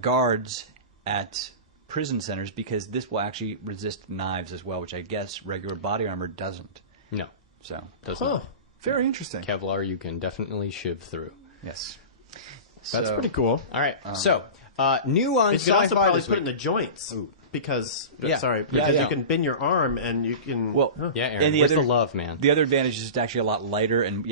guards at prison centers because this will actually resist knives as well, which I guess regular body armor doesn't. No, So, does Huh. not. Very interesting. Kevlar you can definitely shiv through. yes. That's So- pretty cool. All right, so new on You could also Sci-Fi probably this put it week. in the joints because Yeah. because Yeah. you can bend your arm and you can. Well, Yeah, Aaron, and where's the love, man? The other advantage is it's actually a lot lighter and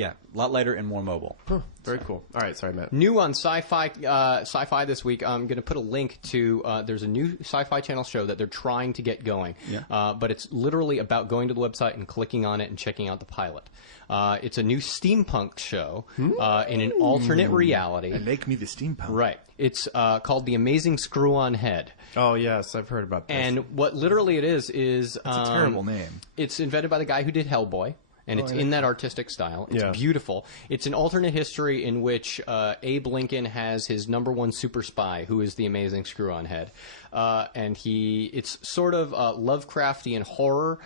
more mobile. Very cool. All right, sorry, Matt. New on Sci-Fi this week. I'm going to put a link to. There's a new Sci-Fi Channel show that they're trying to get going. Yeah. But it's literally about going to the website and clicking on it and checking out the pilot. It's a new steampunk show in an alternate reality. And make me the steampunk. Right. It's called The Amazing Screw-On Head. Oh yes, I've heard about this. And what literally it is It's a terrible name. It's invented by the guy who did Hellboy, and it's in that artistic style. It's Yeah. beautiful. It's an alternate history in which Abe Lincoln has his #1 super spy, who is the amazing Screw-On Head, and it's sort of Lovecraftian horror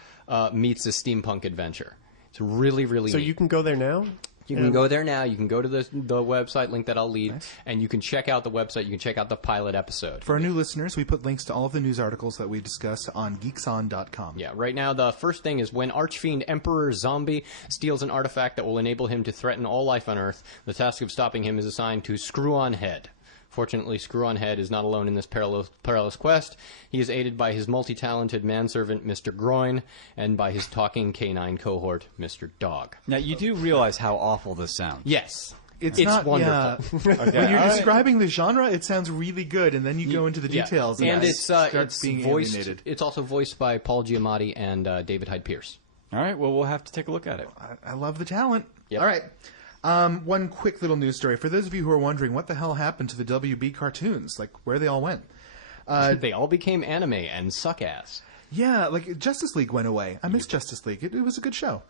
meets a steampunk adventure. It's really, really so neat. you can go there now. You can go there now. You can go to the website link that I'll leave, and you can check out the website. You can check out the pilot episode. For our new listeners, we put links to all of the news articles that we discuss on geekson.com. Yeah, right now the first thing is when Archfiend Emperor Zombie steals an artifact that will enable him to threaten all life on Earth, the task of stopping him is assigned to Screw-On Head. Fortunately, Screw-On Head is not alone in this perilous quest. He is aided by his multi-talented manservant, Mr. Groin, and by his talking canine cohort, Mr. Dog. Now, you do realize how awful this sounds. Yes. It's not wonderful. When you're describing the genre, it sounds really good, and then you go into the Yeah. details, and it it's starts being voiced. alienated. It's also voiced by Paul Giamatti and David Hyde Pierce. All right, well, we'll have to take a look at it. I love the talent. Yep. All right. One quick little news story. For those of you who are wondering what the hell happened to the WB cartoons, like where they all went. They all became anime and suck ass. Yeah, like Justice League went away. I miss Justice League. It was a good show.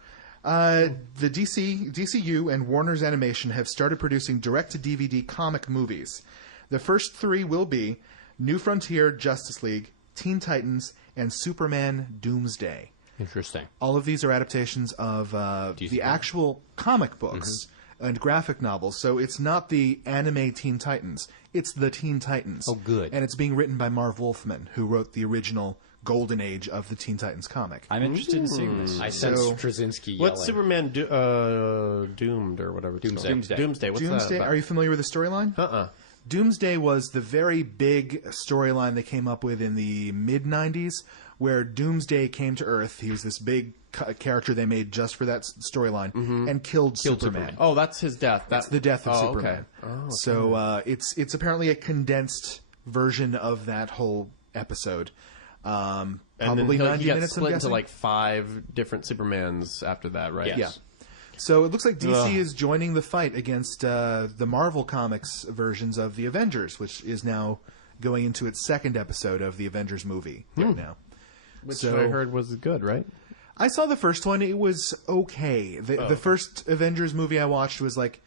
The DCU and Warner's Animation have started producing direct-to-DVD comic movies. The first three will be New Frontier, Justice League, Teen Titans, and Superman Doomsday. Interesting. All of these are adaptations of the actual comic books and graphic novels. So it's not the anime Teen Titans. It's the Teen Titans. Oh, good. And it's being written by Marv Wolfman, who wrote the original golden age of the Teen Titans comic. I'm interested in seeing this. I sense So- Straczynski yelling. What's Superman Doomed or whatever? It's Doomsday. called? Doomsday. What's Doomsday, that are you familiar with the storyline? Doomsday was the very big storyline they came up with in the mid-90s, where Doomsday came to Earth. He was this big character they made just for that storyline, and killed Superman. Oh, that's his death. That's the death of Oh, Superman. okay. Oh, So it's apparently a condensed version of that whole episode. And Probably then 90 he got minutes, I'm split into guessing? like 5 different Supermans after that, right? Yes. Yeah. So it looks like DC Ugh. is joining the fight against the Marvel Comics versions of the Avengers, which is now going into its second episode of the Avengers movie right now. Which So- I heard was good, right? I saw the first one. It was okay. The first Avengers movie I watched was like,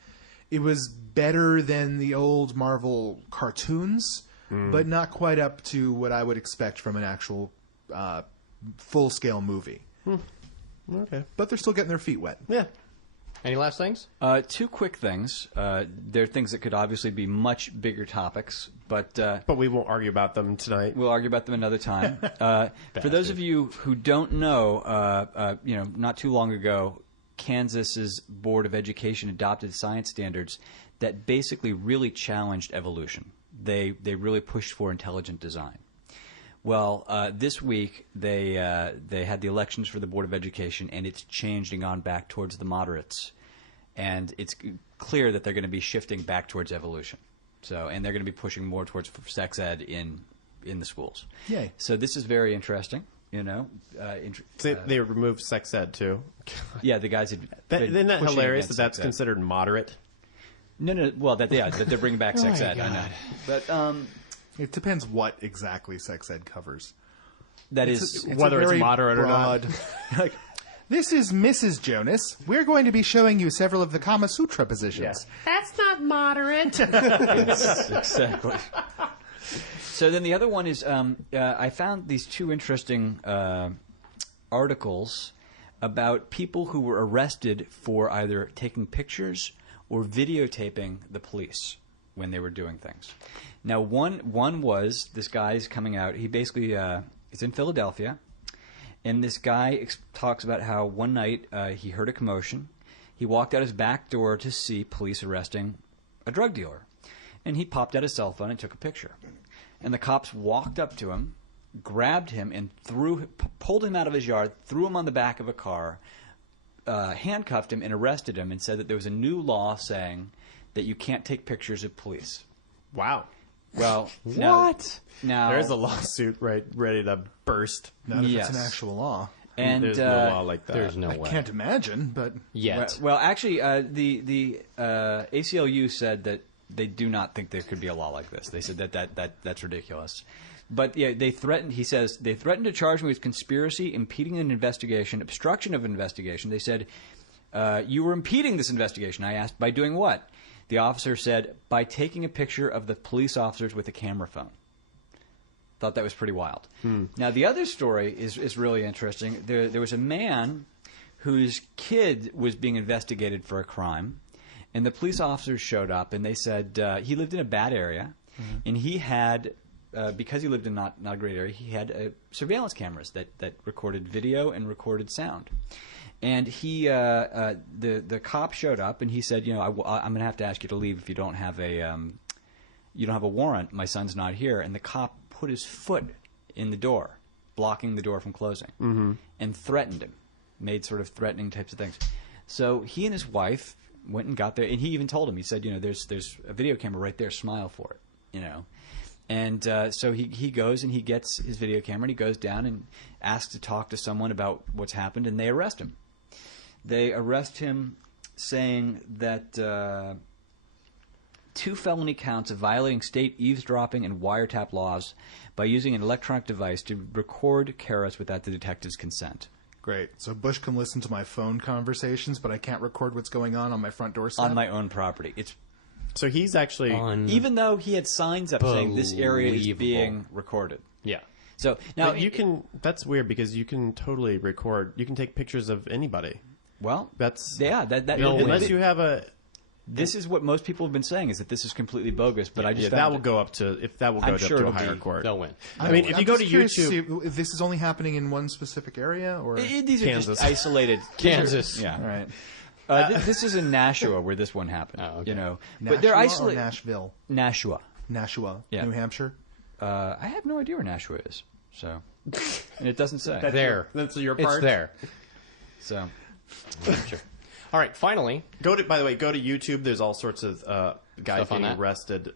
it was better than the old Marvel cartoons, but not quite up to what I would expect from an actual full-scale movie. Okay. But they're still getting their feet wet. Yeah. Any last things? Two quick things. There are things that could obviously be much bigger topics, but we won't argue about them tonight. we'll argue about them another time. For those of you who don't know, not too long ago, Kansas's Board of Education adopted science standards that basically really challenged evolution. They really pushed for intelligent design. Well, this week they had the elections for the Board of Education, and it's changed and gone back towards the moderates, and it's clear that they're going to be shifting back towards evolution. So, and they're going to be pushing more towards sex ed in the schools. Yay. So this is very interesting. They removed sex ed too. Yeah, the guys had. Isn't that pushing hilarious against that that's sex ed. considered moderate? No. Well, that they're bringing back sex ed. I know, but It depends what exactly sex ed covers. that is It's Whether a it's very moderate or not. broad, like, this is Mrs. Jonas. We're going to be showing you several of the Kama Sutra positions. That's not moderate. exactly. So then the other one is I found these two interesting articles about people who were arrested for either taking pictures or videotaping the police when they were doing things. Now, one was this guy's coming out. He basically it's in Philadelphia, and this guy talks about how one night he heard a commotion. He walked out his back door to see police arresting a drug dealer, and he popped out his cell phone and took a picture. And the cops walked up to him, grabbed him, and pulled him out of his yard, threw him on the back of a car, handcuffed him, and arrested him, and said that there was a new law saying that you can't take pictures of police. Wow. Well, What? Now There's a lawsuit ready to burst. Not if Yes. it's an actual law. and There's no law like that. There's no I way. can't imagine, but Yet. Well, actually, the ACLU said that they do not think there could be a law like this. They said that's ridiculous. But yeah, they threatened. He says they threatened to charge me with conspiracy, impeding an investigation, obstruction of an investigation. They said you were impeding this investigation. I asked, by doing what? The officer said, by taking a picture of the police officers with a camera phone. Thought that was pretty wild. Now, the other story is really interesting. There was a man whose kid was being investigated for a crime, and the police officers showed up, and they said he lived in a bad area, and he had, because he lived in not a great area, he had surveillance cameras that recorded video and recorded sound. And he, the cop showed up, and he said, I'm going to have to ask you to leave if you don't have a warrant. My son's not here. And the cop put his foot in the door, blocking the door from closing, and threatened him, made sort of threatening types of things. So he and his wife went and got there, and he even told him, he said, there's a video camera right there, smile for it, And so he goes and he gets his video camera, and he goes down and asks to talk to someone about what's happened, and they arrest him. They arrest him saying that 2 felony counts of violating state eavesdropping and wiretap laws by using an electronic device to record Karas without the detective's consent. great. So Bush can listen to my phone conversations, but I can't record what's going on my front doorstep? On my own property. It's So he's actually even though he had signs up saying this area is Unbelievable. being recorded. Yeah. So now But you can. That's weird because you can totally record. You can take pictures of anybody. Well, That's unless you have a. This is what most people have been saying, is that this is completely bogus. But I just Yeah, found that will it- go up to I'm up sure to a it'll higher be- court. They'll win. I mean, if I'm you go just to curious YouTube, see if this is only happening in one specific area, or These are Kansas. just isolated. Kansas. Yeah. all right, This is in Nashua where this one happened. Oh, okay. But they're Nashua or isolated. Nashville, Nashua. Nashua, Yeah. New Hampshire. I have no idea where Nashua is. So, and it doesn't say. There. that's your It's part. there. So, Sure. All right, finally. By the way, go to YouTube. There's all sorts of guys Stuff on getting that? arrested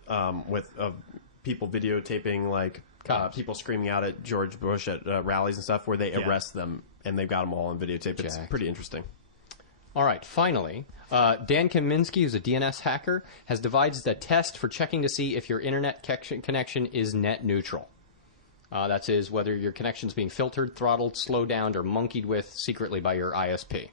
with people videotaping Cops. people screaming out at George Bush at rallies and stuff, where they arrest them and they've got them all on videotape. It's Jacked. pretty interesting. All right, finally, Dan Kaminsky, who's a DNS hacker, has devised a test for checking to see if your internet connection is net neutral. That is, whether your connection's being filtered, throttled, slowed down, or monkeyed with secretly by your ISP.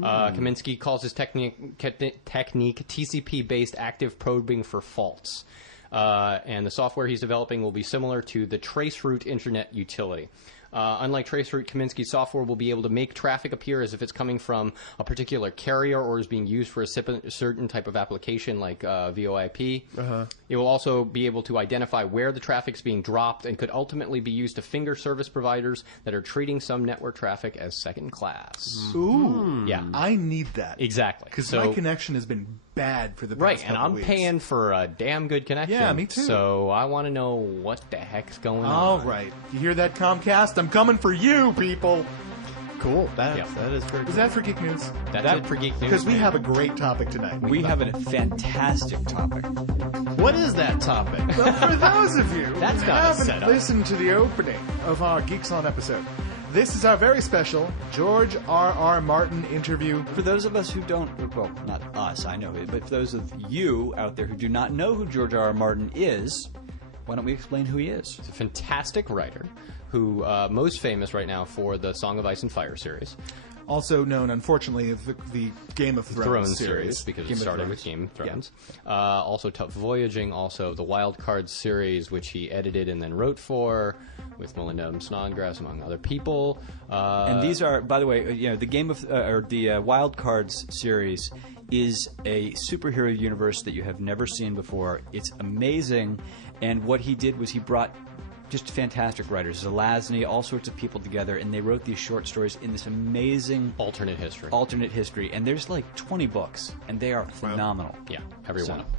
Kaminsky calls his technique TCP-based active probing for faults. And the software he's developing will be similar to the Traceroute Internet utility. Unlike Traceroute, Kaminsky's software will be able to make traffic appear as if it's coming from a particular carrier or is being used for a certain type of application like VoIP. It will also be able to identify where the traffic's being dropped and could ultimately be used to finger service providers that are treating some network traffic as second class. Ooh. Yeah. I need that. Exactly. Because my connection has been bad for the past Right, and couple I'm weeks. paying for a damn good connection. Yeah, me too. So I want to know what the heck's going on. All right. You hear that, Comcast? I'm coming for you, people. Cool. That Yeah. that is very Is cool. that for Geek News? That's it for Geek News. Because we man. have a great topic tonight. We have a fantastic topic. What is that topic? Well, for those of you who That's not a haven't setup. listened to the opening of our Geeks On episode, this is our very special George R.R. Martin interview. For those of us who don't, well, not us, I know it, but for those of you out there who do not know who George R.R. Martin is, why don't we explain who he is? He's a fantastic writer who most famous right now for the Song of Ice and Fire series. Also known, unfortunately, as the Game of Thrones series. because Game it of started Thrones. with Game of Thrones. Also Tough Voyaging, also the Wild Cards series, which he edited and then wrote for, with Melinda Snodgrass, among other people. And these are, by the way, the Game of or the Wild Cards series is a superhero universe that you have never seen before. It's amazing, and what he did was he brought just fantastic writers, Zelazny, all sorts of people together, and they wrote these short stories in this amazing alternate history. And there's like 20 books, and they are phenomenal. Yeah, every one of them.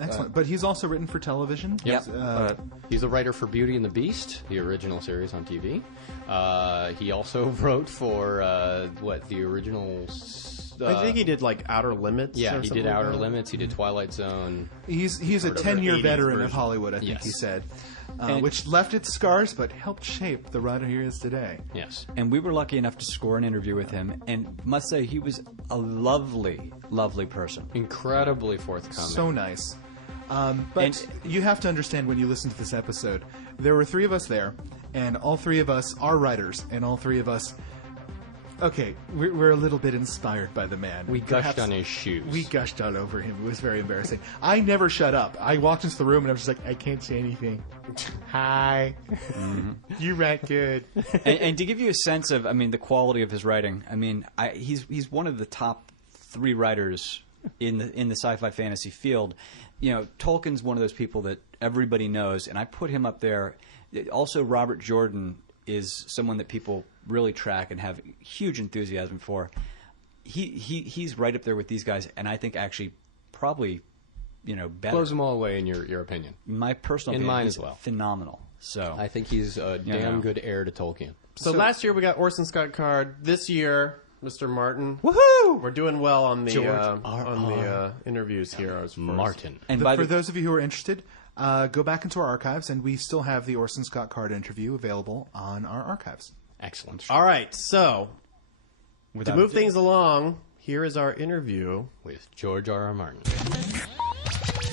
Excellent. But he's also written for television. Yep. He's a writer for Beauty and the Beast, the original series on TV. He also wrote for, the original... I think he did like Outer Limits. Yeah, or he something did like Outer that. Limits, he did Twilight Zone. He's a Or 10-year 80s veteran of version. Hollywood, I think Yes. he said, And- which left its scars but helped shape the writer he is today. Yes. And we were lucky enough to score an interview with him, and must say he was a lovely, lovely person. Incredibly forthcoming. So nice. But And- you have to understand when you listen to this episode, there were three of us there, and all three of us are writers, and all three of us, okay, we're a little bit inspired by the man. We Perhaps gushed on his shoes. We gushed all over him. It was very embarrassing. I never shut up. I walked into the room and I was just like, I can't say anything. Hi. You write good. And to give you a sense of, the quality of his writing, he's one of the top 3 writers in the sci-fi fantasy field. Tolkien's one of those people that everybody knows, and I put him up there. Also, Robert Jordan is someone that people really track and have huge enthusiasm for. He's right up there with these guys, and I think actually probably better. Blows them all away in your opinion. My personal In opinion, mine he's as well. Phenomenal. So I think he's a damn good heir to Tolkien. So last year we got Orson Scott Card. This year, Mr. Martin. Woohoo! We're doing well on the George interviews here. As far as- Martin. and For those of you who are interested, go back into our archives, and we still have the Orson Scott Card interview available on our archives. Excellent. All right, so Without to move a doubt. things along, here is our interview. With George R.R. Martin.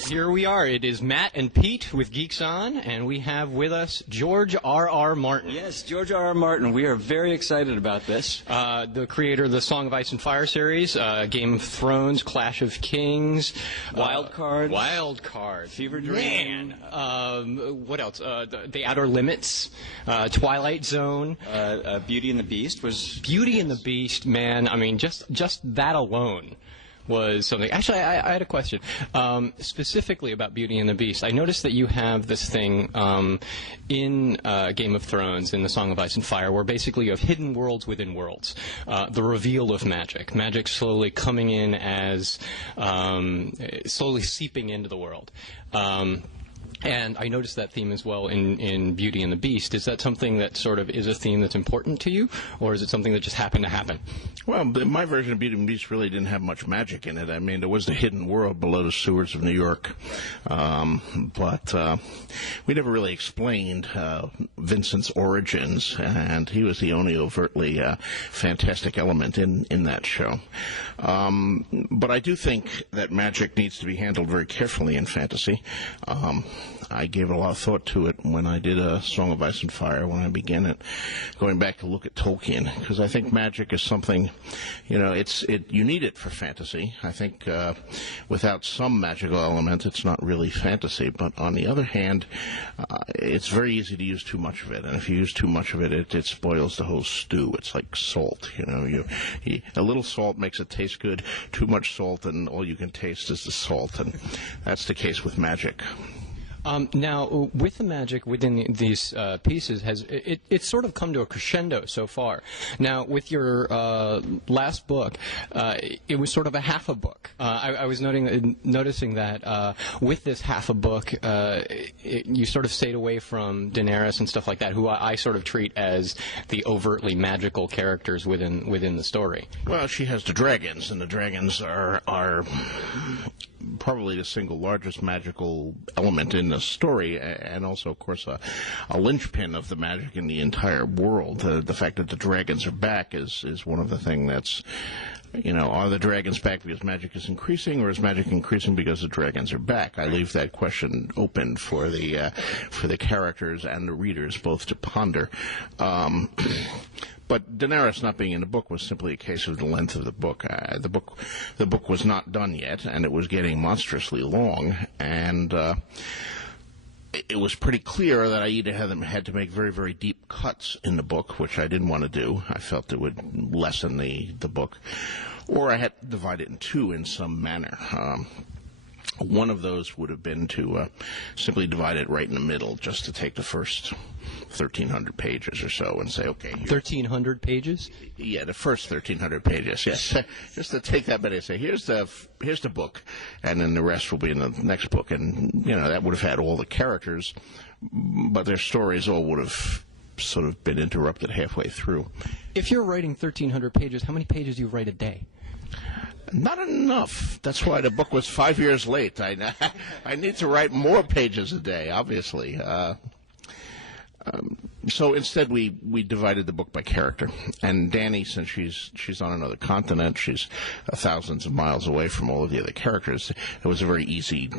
Here we are. It is Matt and Pete with Geeks On, and we have with us George R.R. Martin. Yes, George R.R. Martin. We are very excited about this. The creator of the Song of Ice and Fire series, Game of Thrones, Clash of Kings, Wild Cards. Wild Cards, Fever Dream. Man, what else? The Outer Limits, Twilight Zone, Beauty and the Beast was... Beauty and the Beast. Man, just that alone was something. Actually, I had a question specifically about Beauty and the Beast. I noticed that you have this thing in Game of Thrones, in the Song of Ice and Fire, where basically you have hidden worlds within worlds. The reveal of magic slowly coming in as slowly seeping into the world. And I noticed that theme as well in Beauty and the Beast. Is that something that sort of is a theme that's important to you, or is it something that just happened to happen? Well, my version of Beauty and the Beast really didn't have much magic in it. There was the hidden world below the sewers of New York. But we never really explained Vincent's origins, and he was the only overtly fantastic element in that show. But I do think that magic needs to be handled very carefully in fantasy. I gave a lot of thought to it when I did A Song of Ice and Fire, when I began it, going back to look at Tolkien, because I think magic is something, you need it for fantasy. I think without some magical element, it's not really fantasy. But on the other hand, it's very easy to use too much of it, and if you use too much of it, it spoils the whole stew. It's like salt, a little salt makes it taste good. Too much salt, and all you can taste is the salt, and that's the case with magic. Now, with the magic within these pieces, it's sort of come to a crescendo so far. Now, with your last book, it was sort of a half a book. I was noticing that with this half a book, you sort of stayed away from Daenerys and stuff like that, who I sort of treat as the overtly magical characters within the story. Well, she has the dragons, and the dragons are probably the single largest magical element in the story, and also, of course, a linchpin of the magic in the entire world. The fact that the dragons are back is one of the things that's, are the dragons back because magic is increasing, or is magic increasing because the dragons are back? I leave that question open for the characters and the readers both to ponder. But Daenerys not being in the book was simply a case of the length of the book. The book was not done yet, and it was getting monstrously long, and it was pretty clear that I either had to make very, very deep cuts in the book, which I didn't want to do. I felt it would lessen the book, or I had to divide it in two in some manner. One of those would have been to simply divide it right in the middle, just to take the first 1,300 pages or so and say, okay. 1,300 pages? Yeah, the first 1,300 pages, yes. Just to take that many and say, here's the book, and then the rest will be in the next book. And, that would have had all the characters, but their stories all would have sort of been interrupted halfway through. If you're writing 1,300 pages, how many pages do you write a day? Not enough. That's why the book was 5 years late. I need to write more pages a day, obviously. So instead, we divided the book by character. And Dany, since she's on another continent, she's thousands of miles away from all of the other characters, it was very easy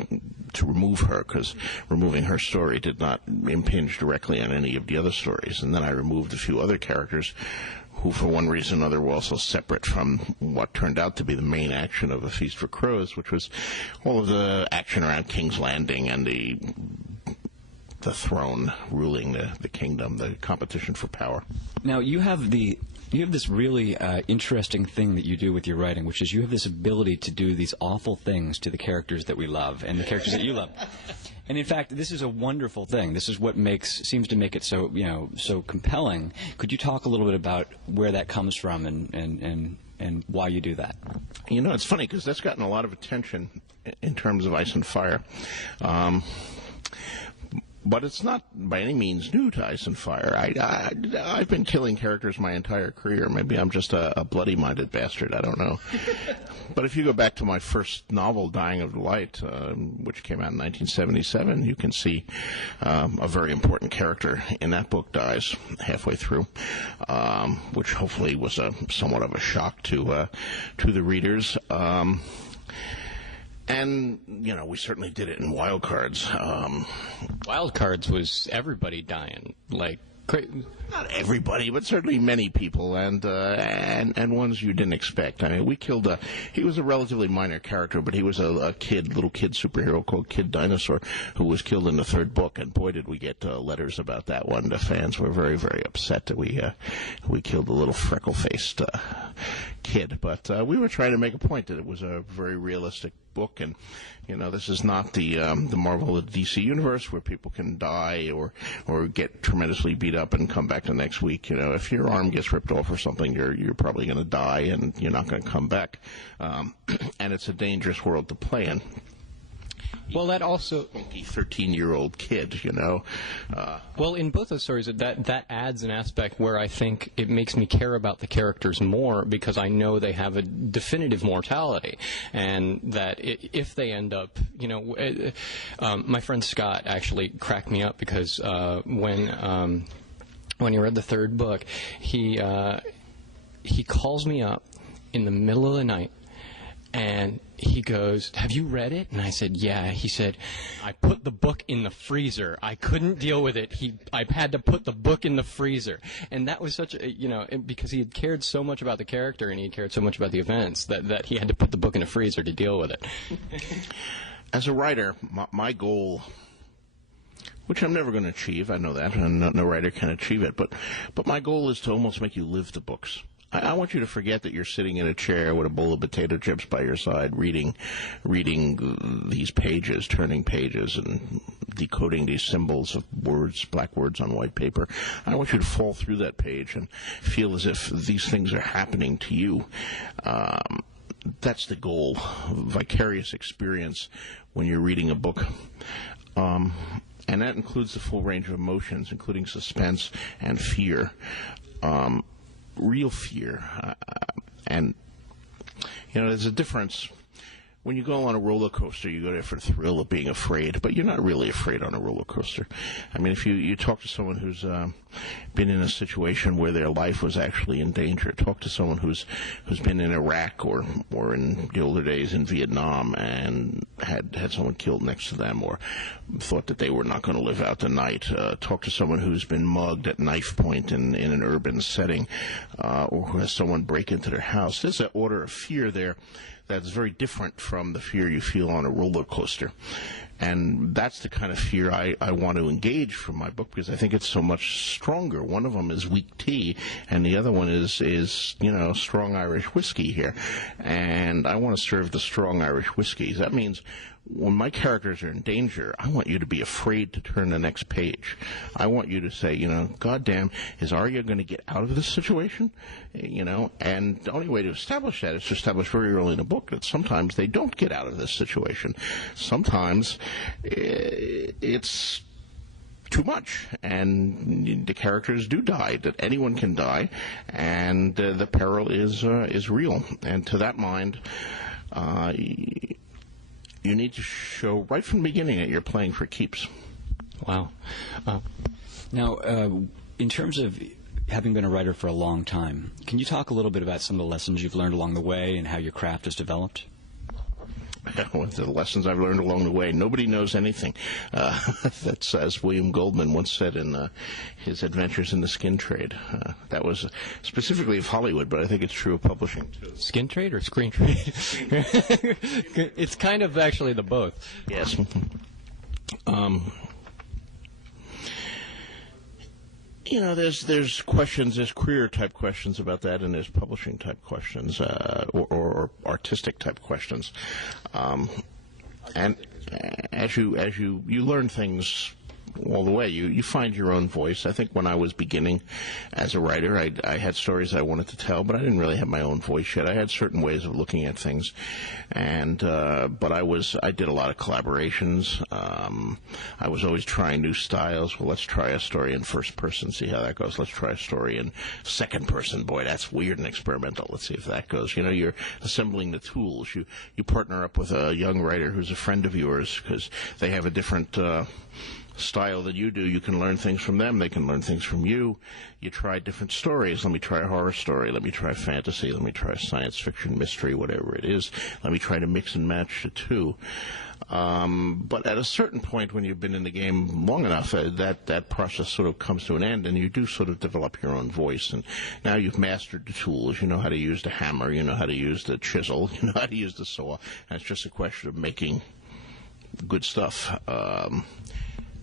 to remove her, because removing her story did not impinge directly on any of the other stories. And then I removed a few other characters who, for one reason or another, were also separate from what turned out to be the main action of A Feast for Crows, which was all of the action around King's Landing and the throne ruling the kingdom, the competition for power. Now, you have this really interesting thing that you do with your writing, which is you have this ability to do these awful things to the characters that we love and the characters that you love. And in fact, this is a wonderful thing. This is what seems to make it so, so compelling. Could you talk a little bit about where that comes from and why you do that? It's funny, because that's gotten a lot of attention in terms of Ice and Fire. But it's not by any means new to Ice and Fire. I've been killing characters my entire career. Maybe I'm just a bloody-minded bastard. I don't know. But if you go back to my first novel, Dying of Delight, which came out in 1977, you can see a very important character in that book dies halfway through, which hopefully was somewhat of a shock to the readers. And, we certainly did it in Wild Cards. Wild Cards was everybody dying, like not everybody, but certainly many people, and ones you didn't expect. I mean, we killed he was a relatively minor character, but he was a little kid superhero called Kid Dinosaur, who was killed in the third book, and boy, did we get letters about that one. The fans were very, very upset that we killed a little freckle-faced kid, but we were trying to make a point that it was a very realistic book, and this is not the Marvel or the DC universe where people can die or get tremendously beat up and come back the next week. If your arm gets ripped off or something, you're probably going to die and you're not going to come back. And it's a dangerous world to play in. Well, that also... Funky 13-year-old kid, Well, in both those stories, that adds an aspect where I think it makes me care about the characters more, because I know they have a definitive mortality, and that if they end up, my friend Scott actually cracked me up, because when he read the third book, he calls me up in the middle of the night, and he goes, "Have you read it?" And I said, "Yeah." He said, "I put the book in the freezer. I couldn't deal with it. I had to put the book in the freezer." And that was such a, because he had cared so much about the character and he had cared so much about the events that he had to put the book in a freezer to deal with it. As a writer, my goal, which I'm never going to achieve, I know that, and no writer can achieve it, but my goal is to almost make you live the books. I want you to forget that you're sitting in a chair with a bowl of potato chips by your side, reading these pages, turning pages, and decoding these symbols of words, black words on white paper. I want you to fall through that page and feel as if these things are happening to you. That's the goal, vicarious experience when you're reading a book. And that includes the full range of emotions, including suspense and fear. Real fear. And, there's a difference. When you go on a roller coaster, you go there for the thrill of being afraid, but you're not really afraid on a roller coaster. I mean, if you talk to someone who's been in a situation where their life was actually in danger, talk to someone who's been in Iraq or in the older days in Vietnam and had someone killed next to them or thought that they were not going to live out the night. Talk to someone who's been mugged at knife point in an urban setting or who has someone break into their house. There's an order of fear there that's very different from the fear you feel on a roller coaster. And that's the kind of fear I want to engage from my book because I think it's so much stronger. One of them is weak tea, and the other one is strong Irish whiskey here. And I want to serve the strong Irish whiskeys. That means when my characters are in danger, I want you to be afraid to turn the next page. I want you to say, goddamn, is Arya going to get out of this situation? And the only way to establish that is to establish very early in the book that sometimes they don't get out of this situation. Sometimes it's too much, and the characters do die, that anyone can die, and the peril is real. And to that mind, you need to show right from the beginning that you're playing for keeps. Wow. Now, in terms of having been a writer for a long time, can you talk a little bit about some of the lessons you've learned along the way and how your craft has developed? The lessons I've learned along the way. Nobody knows anything. That's as William Goldman once said in his Adventures in the Skin Trade. That was specifically of Hollywood, but I think it's true of publishing too. Skin trade or screen trade? It's kind of actually the both. Yes. There's questions, there's career type questions about that, and there's publishing type questions, or artistic type questions. And as you learn things all the way, you find your own voice. I think when I was beginning as a writer, I had stories I wanted to tell, but I didn't really have my own voice yet. I had certain ways of looking at things, and but I did a lot of collaborations. I was always trying new styles. Well, let's try a story in first person, see how that goes. Let's try a story in second person. Boy, that's weird and experimental. Let's see if that goes. You're assembling the tools. You partner up with a young writer who's a friend of yours because they have a different style that you do. You can learn things from them. They can learn things from you. You try different stories. Let me try a horror story. Let me try fantasy. Let me try science fiction, mystery, whatever it is. Let me try to mix and match the two. But at a certain point when you've been in the game long enough, that process sort of comes to an end, and you do sort of develop your own voice. And now you've mastered the tools. You know how to use the hammer. You know how to use the chisel. You know how to use the saw. And it's just a question of making good stuff.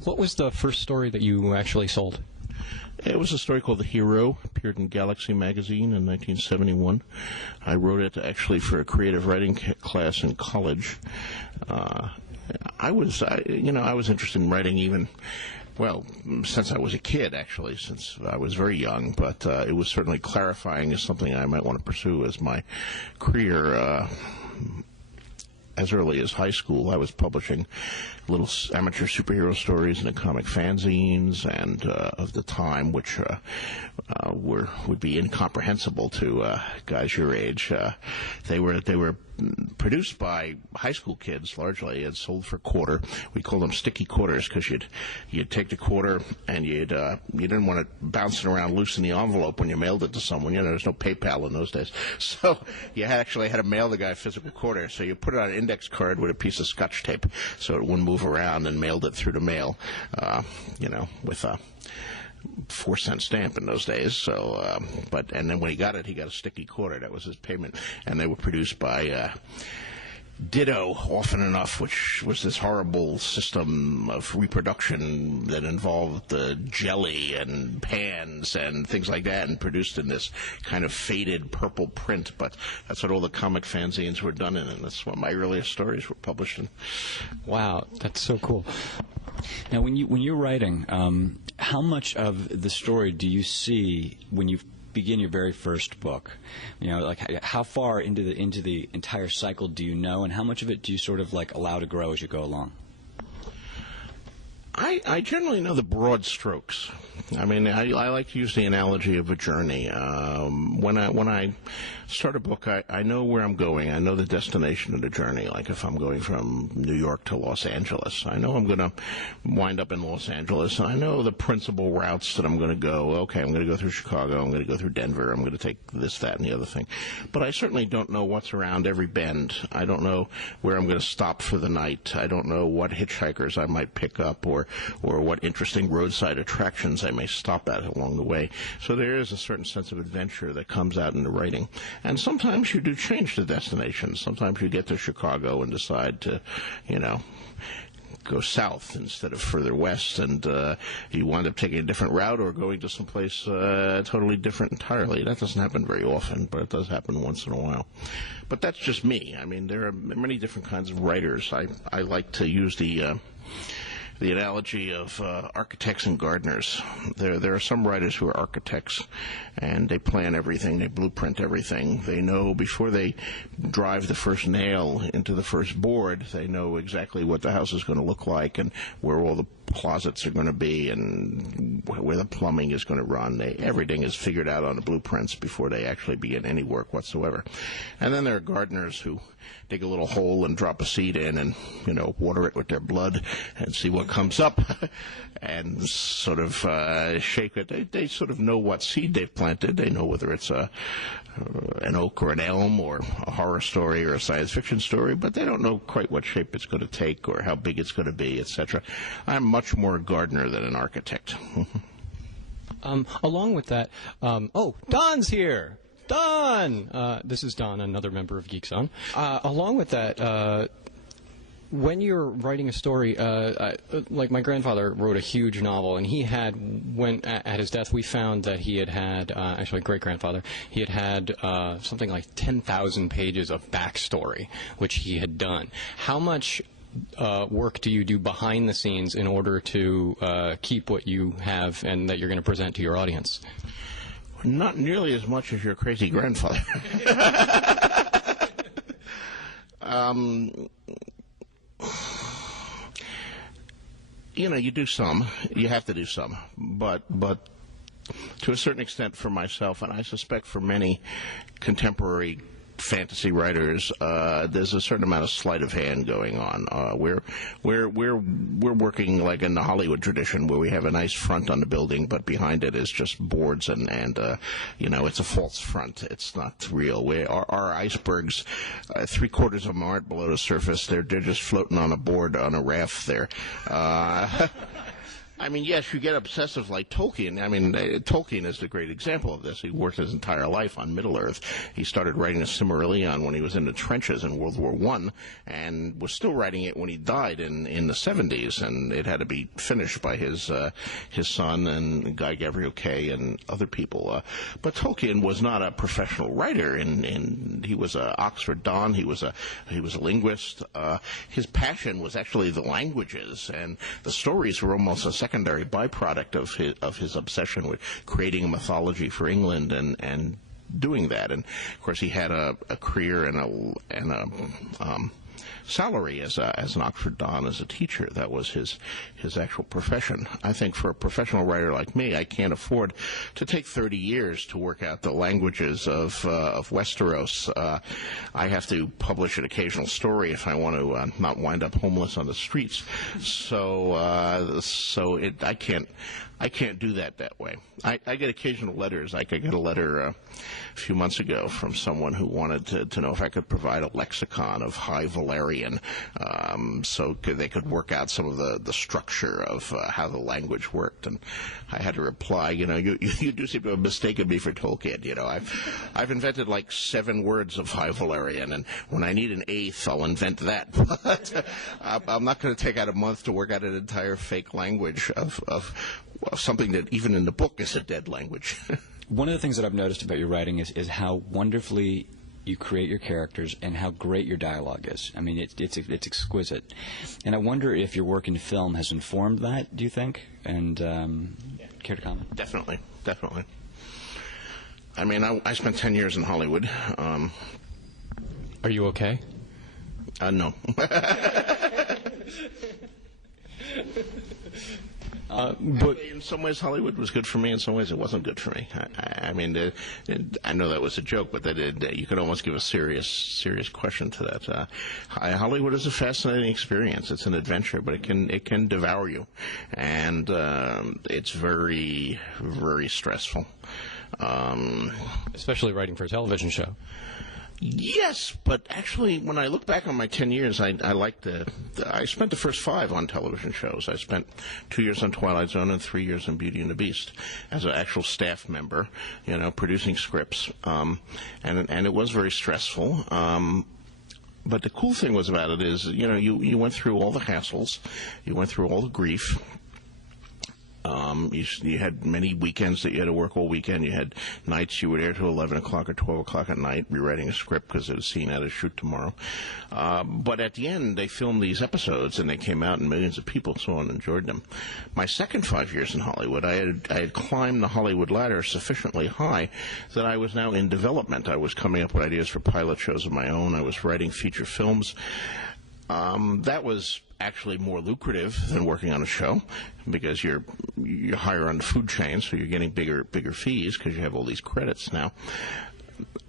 What was the first story that you actually sold? It was a story called The Hero. Appeared in Galaxy magazine in 1971. I wrote it actually for a creative writing class in college. I was interested in writing even, well, since I was a kid, actually, since I was very young. But it was certainly clarifying as something I might want to pursue as my career. As early as high school, I was publishing little amateur superhero stories in the comic fanzines and of the time, which would be incomprehensible to guys your age. They were produced by high school kids largely and sold for a quarter. We called them sticky quarters because you'd take the quarter and you didn't want it bouncing around loose in the envelope when you mailed it to someone. There's no PayPal in those days, so you actually had to mail the guy a physical quarter. So you put it on an index card with a piece of Scotch tape so it wouldn't move around, and mailed it through the mail. With a 4-cent stamp in those days. So, and then when he got a sticky quarter. That was his payment. And they were produced by Ditto often enough, which was this horrible system of reproduction that involved jelly and pans and things like that, and produced in this kind of faded purple print. But that's what all the comic fanzines were done in, and that's what my earliest stories were published in. Wow, that's so cool. Now, when you're writing, how much of the story do you see when you begin your very first book? Like how far into the entire cycle do you know, and how much of it do you sort of like allow to grow as you go along? I generally know the broad strokes. I mean, I like to use the analogy of a journey. When I start a book, I know where I'm going. I know the destination of the journey. Like if I'm going from New York to Los Angeles, I know I'm going to wind up in Los Angeles. And I know the principal routes that I'm going to go. Okay, I'm going to go through Chicago. I'm going to go through Denver. I'm going to take this, that, and the other thing. But I certainly don't know what's around every bend. I don't know where I'm going to stop for the night. I don't know what hitchhikers I might pick up or what interesting roadside attractions I may stop at along the way. So there is a certain sense of adventure that comes out in the writing. And sometimes you do change the destination. Sometimes you get to Chicago and decide to, go south instead of further west, and you wind up taking a different route or going to someplace totally different entirely. That doesn't happen very often, but it does happen once in a while. But that's just me. I mean, there are many different kinds of writers. I like to use the analogy of architects and gardeners. There are some writers who are architects, and they plan everything, they blueprint everything. They know before they drive the first nail into the first board, they know exactly what the house is going to look like and where all the closets are going to be and where the plumbing is going to run. Everything is figured out on the blueprints before they actually begin any work whatsoever. And then there are gardeners who dig a little hole and drop a seed in and, water it with their blood and see what comes up and sort of shake it. They sort of know what seed they've planted. They know whether it's an oak or an elm or a horror story or a science fiction story, but they don't know quite what shape it's going to take or how big it's going to be, etc. I'm much more a gardener than an architect. Along with that, Don's here. Don! This is Don, another member of Geeks On. Along with that, when you're writing a story, like my grandfather wrote a huge novel, and he had, at his death, we found that he had actually great-grandfather, he had something like 10,000 pages of backstory, which he had done. How much work do you do behind the scenes in order to keep what you have and that you're going to present to your audience? Not nearly as much as your crazy grandfather. You do some. You have to do some. But to a certain extent for myself, and I suspect for many contemporary fantasy writers, there's a certain amount of sleight of hand going on. We're working like in the Hollywood tradition, where we have a nice front on the building, but behind it is just boards and it's a false front. It's not real. Our icebergs, 3/4 of them aren't below the surface. They're just floating on a board on a raft there. I mean, yes, you get obsessive like Tolkien. I mean, Tolkien is the great example of this. He worked his entire life on Middle-earth. He started writing the Silmarillion when he was in the trenches in World War I, and was still writing it when he died in the 70s, and it had to be finished by his son and Guy Gavriel Kay and other people. But Tolkien was not a professional writer, and he was an Oxford Don. He was a linguist. His passion was actually the languages, and the stories were almost a secondary byproduct of his obsession with creating a mythology for England and doing that. And of course, he had a career and a salary as an Oxford Don, as a teacher. That was his actual profession. I think for a professional writer like me, I can't afford to take 30 years to work out the languages of Westeros. I have to publish an occasional story if I want to not wind up homeless on the streets. So I can't do that way. I get occasional letters. Like I got a letter a few months ago from someone who wanted to know if I could provide a lexicon of High Valyrian, so they could work out some of the structure of how the language worked. And I had to reply, you do seem to have mistaken me for Tolkien. I've invented like 7 words of High Valyrian, and when I need an 8th, I'll invent that. But I'm not going to take out a month to work out an entire fake language of something that even in the book is a dead language. One of the things that I've noticed about your writing is how wonderfully you create your characters and how great your dialogue is. I mean, it's exquisite. And I wonder if your work in film has informed that, do you think? And care to comment? Definitely. I mean, I spent 10 years in Hollywood. Are you okay? No. But in some ways, Hollywood was good for me. In some ways, it wasn't good for me. I mean, I know that was a joke, but you could almost give a serious question to that. Hollywood is a fascinating experience. It's an adventure, but it can devour you, and it's very, very stressful. especially writing for a television show. Yes, but actually, when I look back on my 10 years, I spent the first 5 on television shows. I spent 2 years on Twilight Zone and 3 years on Beauty and the Beast as an actual staff member, producing scripts. And it was very stressful. But the cool thing was about it is, you went through all the hassles, you went through all the grief. You had many weekends that you had to work all weekend. You had nights you were there till 11 o'clock or 12 o'clock at night rewriting a script because it was seen had to shoot tomorrow. But at the end, they filmed these episodes and they came out and millions of people saw and enjoyed them. My second 5 years in Hollywood, I had climbed the Hollywood ladder sufficiently high that I was now in development. I was coming up with ideas for pilot shows of my own. I was writing feature films. That was actually more lucrative than working on a show because you're higher on the food chain, so you're getting bigger fees because you have all these credits now.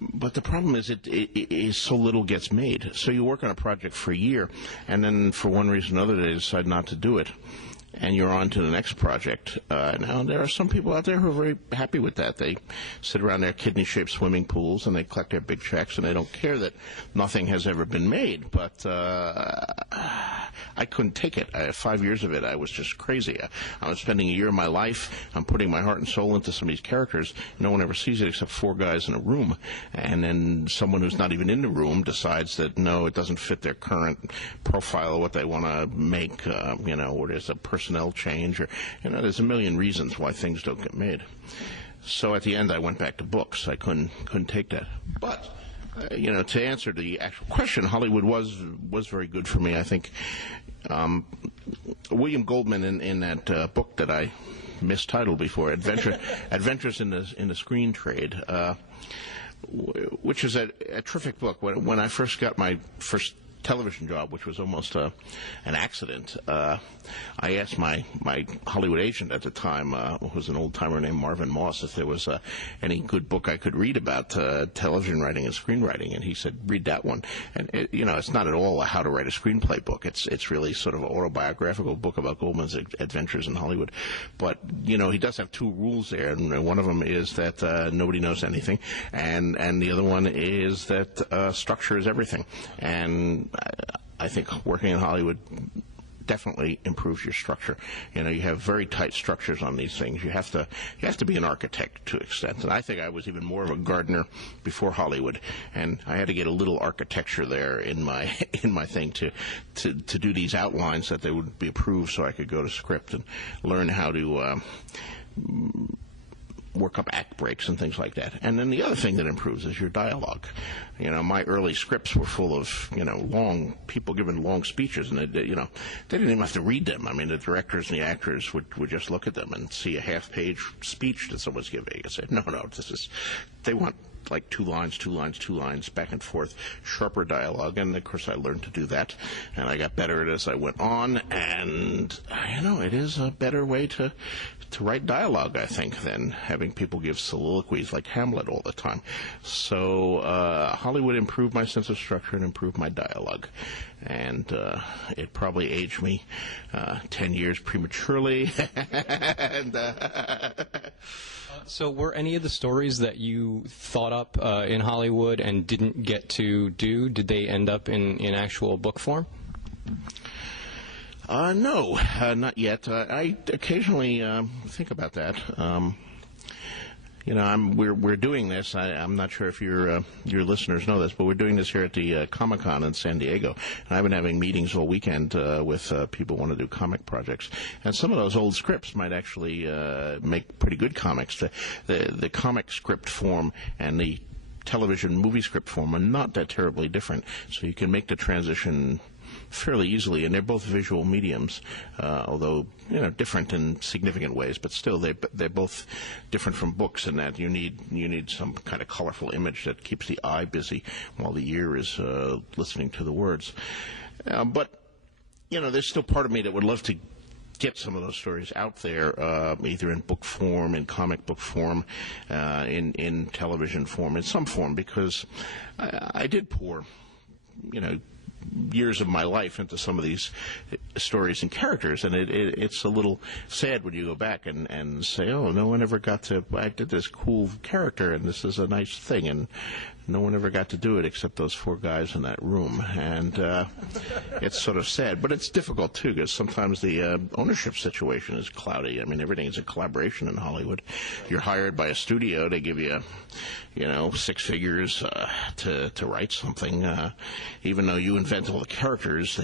But the problem is it is so little gets made. So you work on a project for a year, and then for one reason or another they decide not to do it, and you're on to the next project. Now, there are some people out there who are very happy with that. They sit around their kidney-shaped swimming pools, and they collect their big checks, and they don't care that nothing has ever been made. But I couldn't take it. 5 years of it, I was just crazy. I was spending a year of my life. I'm putting my heart and soul into some of these characters. No one ever sees it except 4 guys in a room. And then someone who's not even in the room decides that, no, it doesn't fit their current profile of what they want to make, or there's a personnel change, or, there's a million reasons why things don't get made. So at the end, I went back to books. I couldn't take that. But to answer the actual question, Hollywood was very good for me. I think William Goldman in that book that I mistitled before, Adventures in the Screen Trade, which is a terrific book. When I first got my first television job, which was almost an accident, I asked my Hollywood agent at the time, who was an old-timer named Marvin Moss, if there was any good book I could read about television writing and screenwriting, and he said, read that one. And it's not at all a how to write a screenplay book. It's really sort of an autobiographical book about Goldman's adventures in Hollywood. But he does have 2 rules there, and one of them is that nobody knows anything, and the other one is that structure is everything. And I think working in Hollywood definitely improves your structure. You have very tight structures on these things. You have to be an architect to an extent. And I think I was even more of a gardener before Hollywood, and I had to get a little architecture there in my thing to do these outlines that they would be approved, so I could go to script and learn how to work up act breaks and things like that. And then the other thing that improves is your dialogue. My early scripts were full of, long people giving long speeches, and they didn't even have to read them. I mean, the directors and the actors would just look at them and see a half-page speech that someone's giving and say, no, they want like 2 lines, 2 lines, 2 lines, back and forth, sharper dialogue. And, of course, I learned to do that, and I got better at it as I went on. And, it is a better way to write dialogue, I think, than having people give soliloquies like Hamlet all the time. So Hollywood improved my sense of structure and improved my dialogue. And it probably aged me 10 years prematurely. and, So were any of the stories that you thought up in Hollywood and didn't get to do, did they end up in actual book form? No, not yet. I occasionally think about that. We're doing this. I'm not sure if your listeners know this, but we're doing this here at the Comic-Con in San Diego. And I've been having meetings all weekend with people who want to do comic projects. And some of those old scripts might actually make pretty good comics. The comic script form and the television movie script form are not that terribly different. So you can make the transition fairly easily, and they're both visual mediums, although different in significant ways. But still, they're both different from books in that you need some kind of colorful image that keeps the eye busy while the ear is listening to the words. But there's still part of me that would love to get some of those stories out there, either in book form, in comic book form, in television form, in some form, because I did pour, years of my life into some of these stories and characters, and it's a little sad when you go back and say, oh, no one ever got to, I did this cool character and this is a nice thing, and no one ever got to do it except those 4 guys in that room. And it's sort of sad, but it's difficult too, because sometimes the ownership situation is cloudy. I mean, everything is a collaboration in Hollywood. You're hired by a studio, they give you 6 figures to write something. Even though you invent all the characters,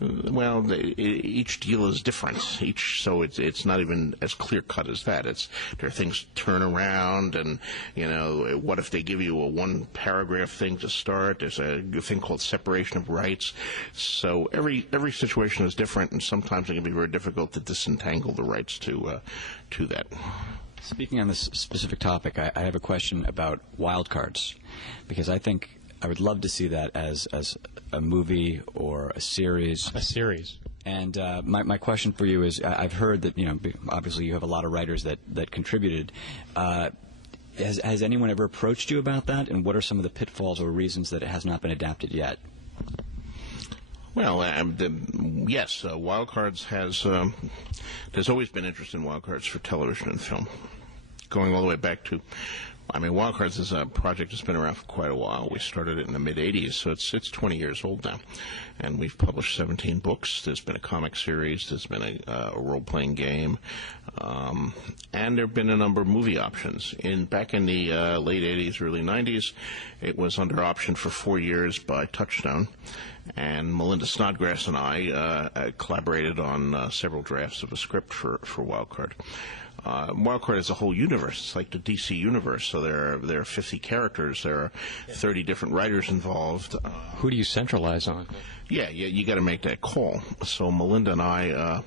each deal is different. So it's not even as clear cut as that. There are things turn around, and what if they give you a 1-paragraph thing to start? There's a thing called separation of rights. So every situation is different, and sometimes it can be very difficult to disentangle the rights to that. Speaking on this specific topic, I have a question about wildcards, because I think I would love to see that as a movie or a series. A series. And my question for you is, I've heard that, obviously you have a lot of writers that contributed. Has anyone ever approached you about that? And what are some of the pitfalls or reasons that it has not been adapted yet? Well, yes, wildcards has. There's always been interest in wildcards for television and film, going all the way back to. Wildcards is a project that's been around for quite a while. We started it in the mid-'80s, so it's 20 years old now. And we've published 17 books. There's been a comic series. There's been a role-playing game. And there have been a number of movie options. Back in the late 80s, early 90s, it was under option for 4 years by Touchstone. And Melinda Snodgrass and I collaborated on several drafts of a script for Wildcard. Wildcard is a whole universe. It's like the DC universe. So there are 50 characters. There are 30 different writers involved. Who do you centralize on? Yeah, you got to make that call. So Melinda and I,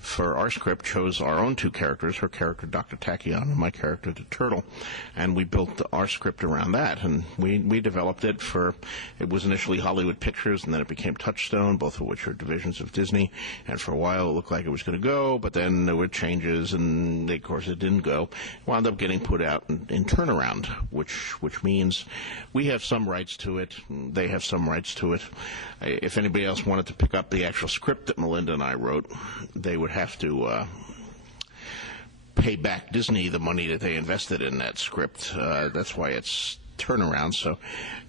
for our script, chose our own 2 characters, her character, Dr. Tachyon, and my character, the Turtle, and we built our script around that. And we developed it it was initially Hollywood Pictures, and then it became Touchstone, both of which are divisions of Disney. And for a while, it looked like it was going to go, but then there were changes, and of course it didn't go. Wound up getting put out in turnaround, which means we have some rights to it, they have some rights to it. If anybody else wanted to pick up the actual script that Melinda and I wrote, they would have to pay back Disney the money that they invested in that script. That's why it's turnaround, so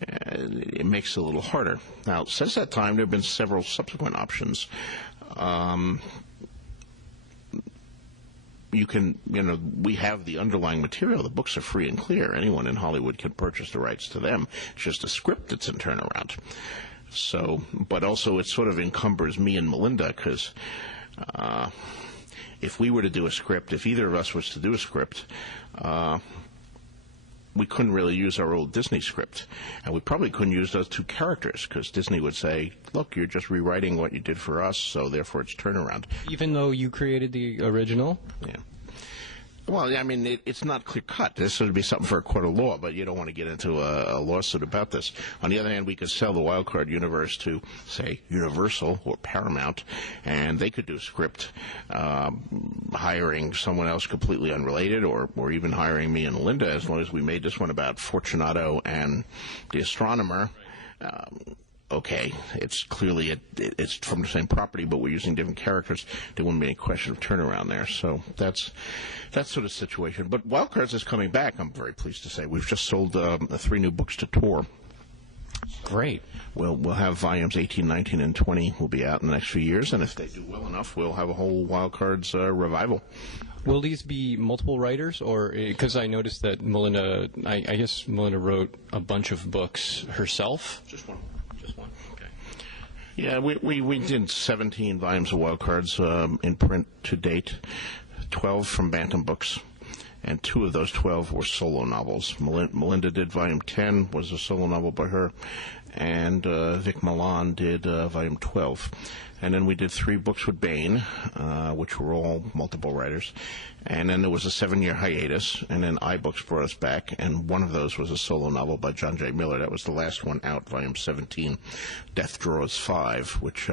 it makes it a little harder. Now, since that time, there have been several subsequent options. We have the underlying material. The books are free and clear. Anyone in Hollywood can purchase the rights to them. It's just a script that's in turnaround. So, but also it sort of encumbers me and Melinda, because if we were to do a script, if either of us was to do a script, we couldn't really use our old Disney script. And we probably couldn't use those 2 characters, because Disney would say, look, you're just rewriting what you did for us, so therefore it's turnaround. Even though you created the original? Yeah. Well, I mean, it's not clear cut. This would be something for a court of law, but you don't want to get into a lawsuit about this. On the other hand, we could sell the Wildcard universe to, say, Universal or Paramount, and they could do script, hiring someone else completely unrelated, or even hiring me and Linda, as long as we made this one about Fortunato and the astronomer. Okay, it's clearly it's from the same property, but we're using different characters. There wouldn't be any question of turnaround there. So that's sort of situation. But Wildcards is coming back. I'm very pleased to say we've just sold 3 new books to Tor. Great. We'll have volumes 18, 19, and 20 will be out in the next few years, and if they do well enough, we'll have a whole Wildcards revival. Will these be multiple writers, or because I noticed that Melinda, I guess Melinda wrote a bunch of books herself? Just one. Okay. Yeah, we did 17 volumes of Wildcards in print to date, 12 from Bantam Books, and 2 of those 12 were solo novels. Melinda did volume 10, was a solo novel by her, and Vic Milan did volume 12. And then we did 3 books with Bain, which were all multiple writers. And then there was a 7-year hiatus, and then iBooks brought us back, and one of those was a solo novel by John J. Miller. That was the last one out, volume 17, Death Draws 5, which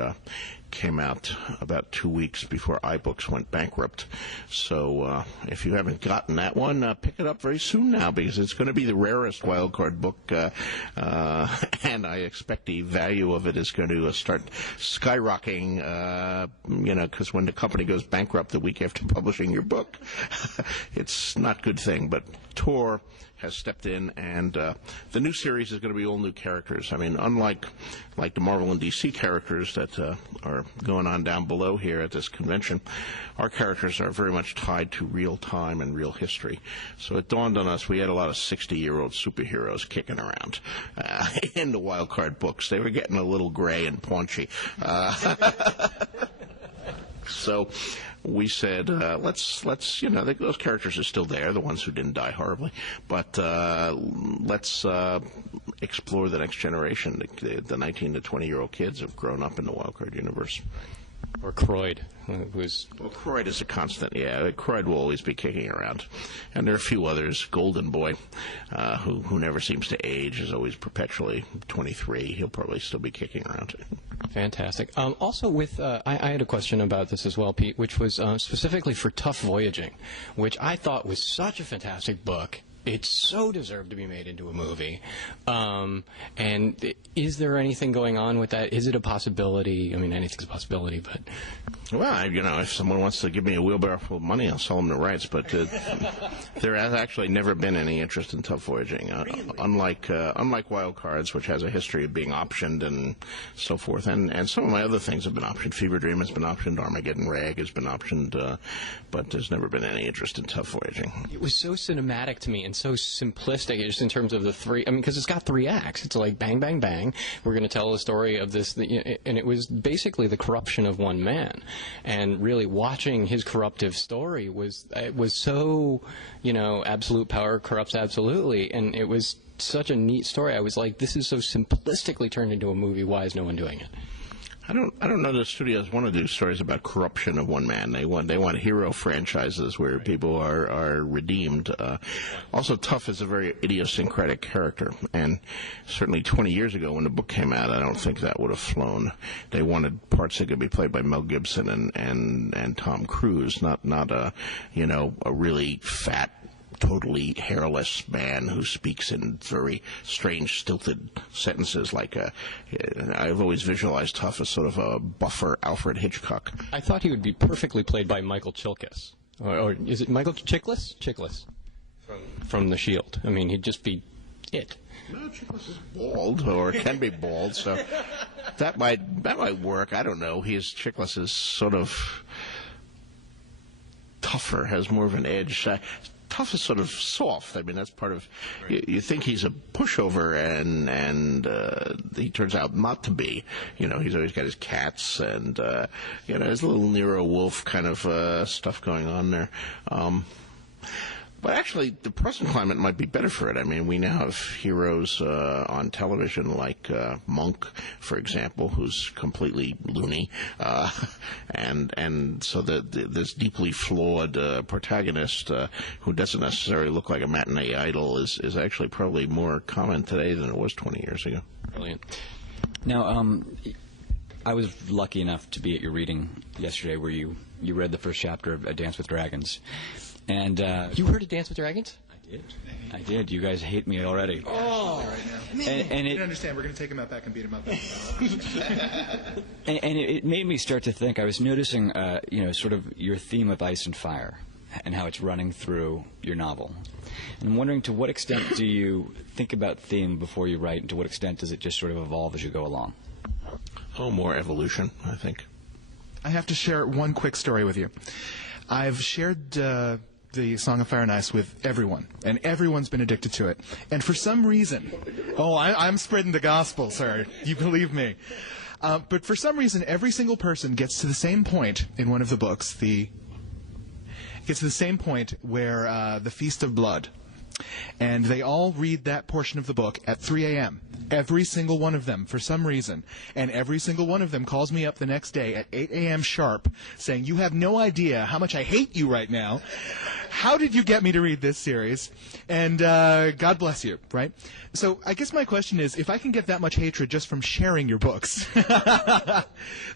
came out about 2 weeks before iBooks went bankrupt. So if you haven't gotten that one, pick it up very soon now, because it's going to be the rarest Wildcard book, and I expect the value of it is going to start skyrocketing, because when the company goes bankrupt the week after publishing your book, it's not a good thing. But Tor has stepped in, and the new series is going to be all new characters. I mean, unlike the Marvel and DC characters that are going on down below here at this convention, our characters are very much tied to real time and real history. So it dawned on us we had a lot of 60-year-old superheroes kicking around in the Wildcard books. They were getting a little gray and paunchy. So we said, let's those characters are still there, the ones who didn't die horribly, but let's explore the next generation. The 19 to 20-year-old kids have grown up in the Wildcard universe. Or Croyd, who's... Well, Croyd is a constant, yeah. Croyd will always be kicking around. And there are a few others. Golden Boy, who never seems to age, is always perpetually 23. He'll probably still be kicking around. Fantastic. Also, with I had a question about this as well, Pete, which was specifically for Tough Voyaging, which I thought was such a fantastic book. It so deserved to be made into a movie. And is there anything going on with that? Is it a possibility? I mean, anything's a possibility, but... Well, if someone wants to give me a wheelbarrow full of money, I'll sell them the rights. But there has actually never been any interest in Tough Voyaging. Really? Unlike Wildcards, which has a history of being optioned and so forth. And some of my other things have been optioned. Fever Dream has been optioned. Armageddon Rag has been optioned. But there's never been any interest in Tough Voyaging. It was so cinematic to me and so simplistic, just in terms of the 3. I mean, because it's got 3 acts. It's like bang, bang, bang. We're going to tell the story of this, and it was basically the corruption of one man. And really watching his corruptive story was so, absolute power corrupts absolutely, and it was such a neat story. I was like, this is so simplistically turned into a movie. Why is no one doing it? I don't know the studios want to do stories about corruption of one man. They want hero franchises where people are redeemed. Also, Tough is a very idiosyncratic character, and certainly 20 years ago when the book came out, I don't think that would have flown. They wanted parts that could be played by Mel Gibson and Tom Cruise, not a really fat, totally hairless man who speaks in very strange, stilted sentences. I've always visualized Tough as sort of a buffer Alfred Hitchcock. I thought he would be perfectly played by Michael Chiklis. Or is it Michael Chiklis? Chiklis. From The Shield. I mean, he'd just be it. No, Chiklis is bald, or can be bald, so that might work. I don't know. Chiklis is sort of tougher, has more of an edge. Tough is sort of soft. I mean, that's part of... You think he's a pushover, and he turns out not to be. He's always got his cats, and, there's a little Nero Wolf kind of stuff going on there. But actually, the present climate might be better for it. I mean, we now have heroes on television like Monk, for example, who's completely loony, and so this deeply flawed protagonist who doesn't necessarily look like a matinee idol is actually probably more common today than it was 20 years ago. Brilliant. Now, I was lucky enough to be at your reading yesterday where you read the first chapter of A Dance with Dragons. And You heard of Dance with Dragons? I did. You guys hate me already. Oh, right now. And You it don't understand. We're going to take him out back and beat him up. and it made me start to think. I was noticing, sort of your theme of ice and fire, and how it's running through your novel. And I'm wondering, to what extent do you think about theme before you write, and to what extent does it just sort of evolve as you go along? Oh, more evolution, I think. I have to share one quick story with you. I've shared the Song of Fire and Ice with everyone, and everyone's been addicted to it. And for some reason, I'm spreading the gospel, sir. You believe me. But for some reason, every single person gets to the same point in one of the books. Gets to the same point where the Feast of Blood. And they all read that portion of the book at 3 a.m. Every single one of them, for some reason. And every single one of them calls me up the next day at 8 a.m. sharp, saying, "You have no idea how much I hate you right now. How did you get me to read this series?" And God bless you, right? So I guess my question is, if I can get that much hatred just from sharing your books, the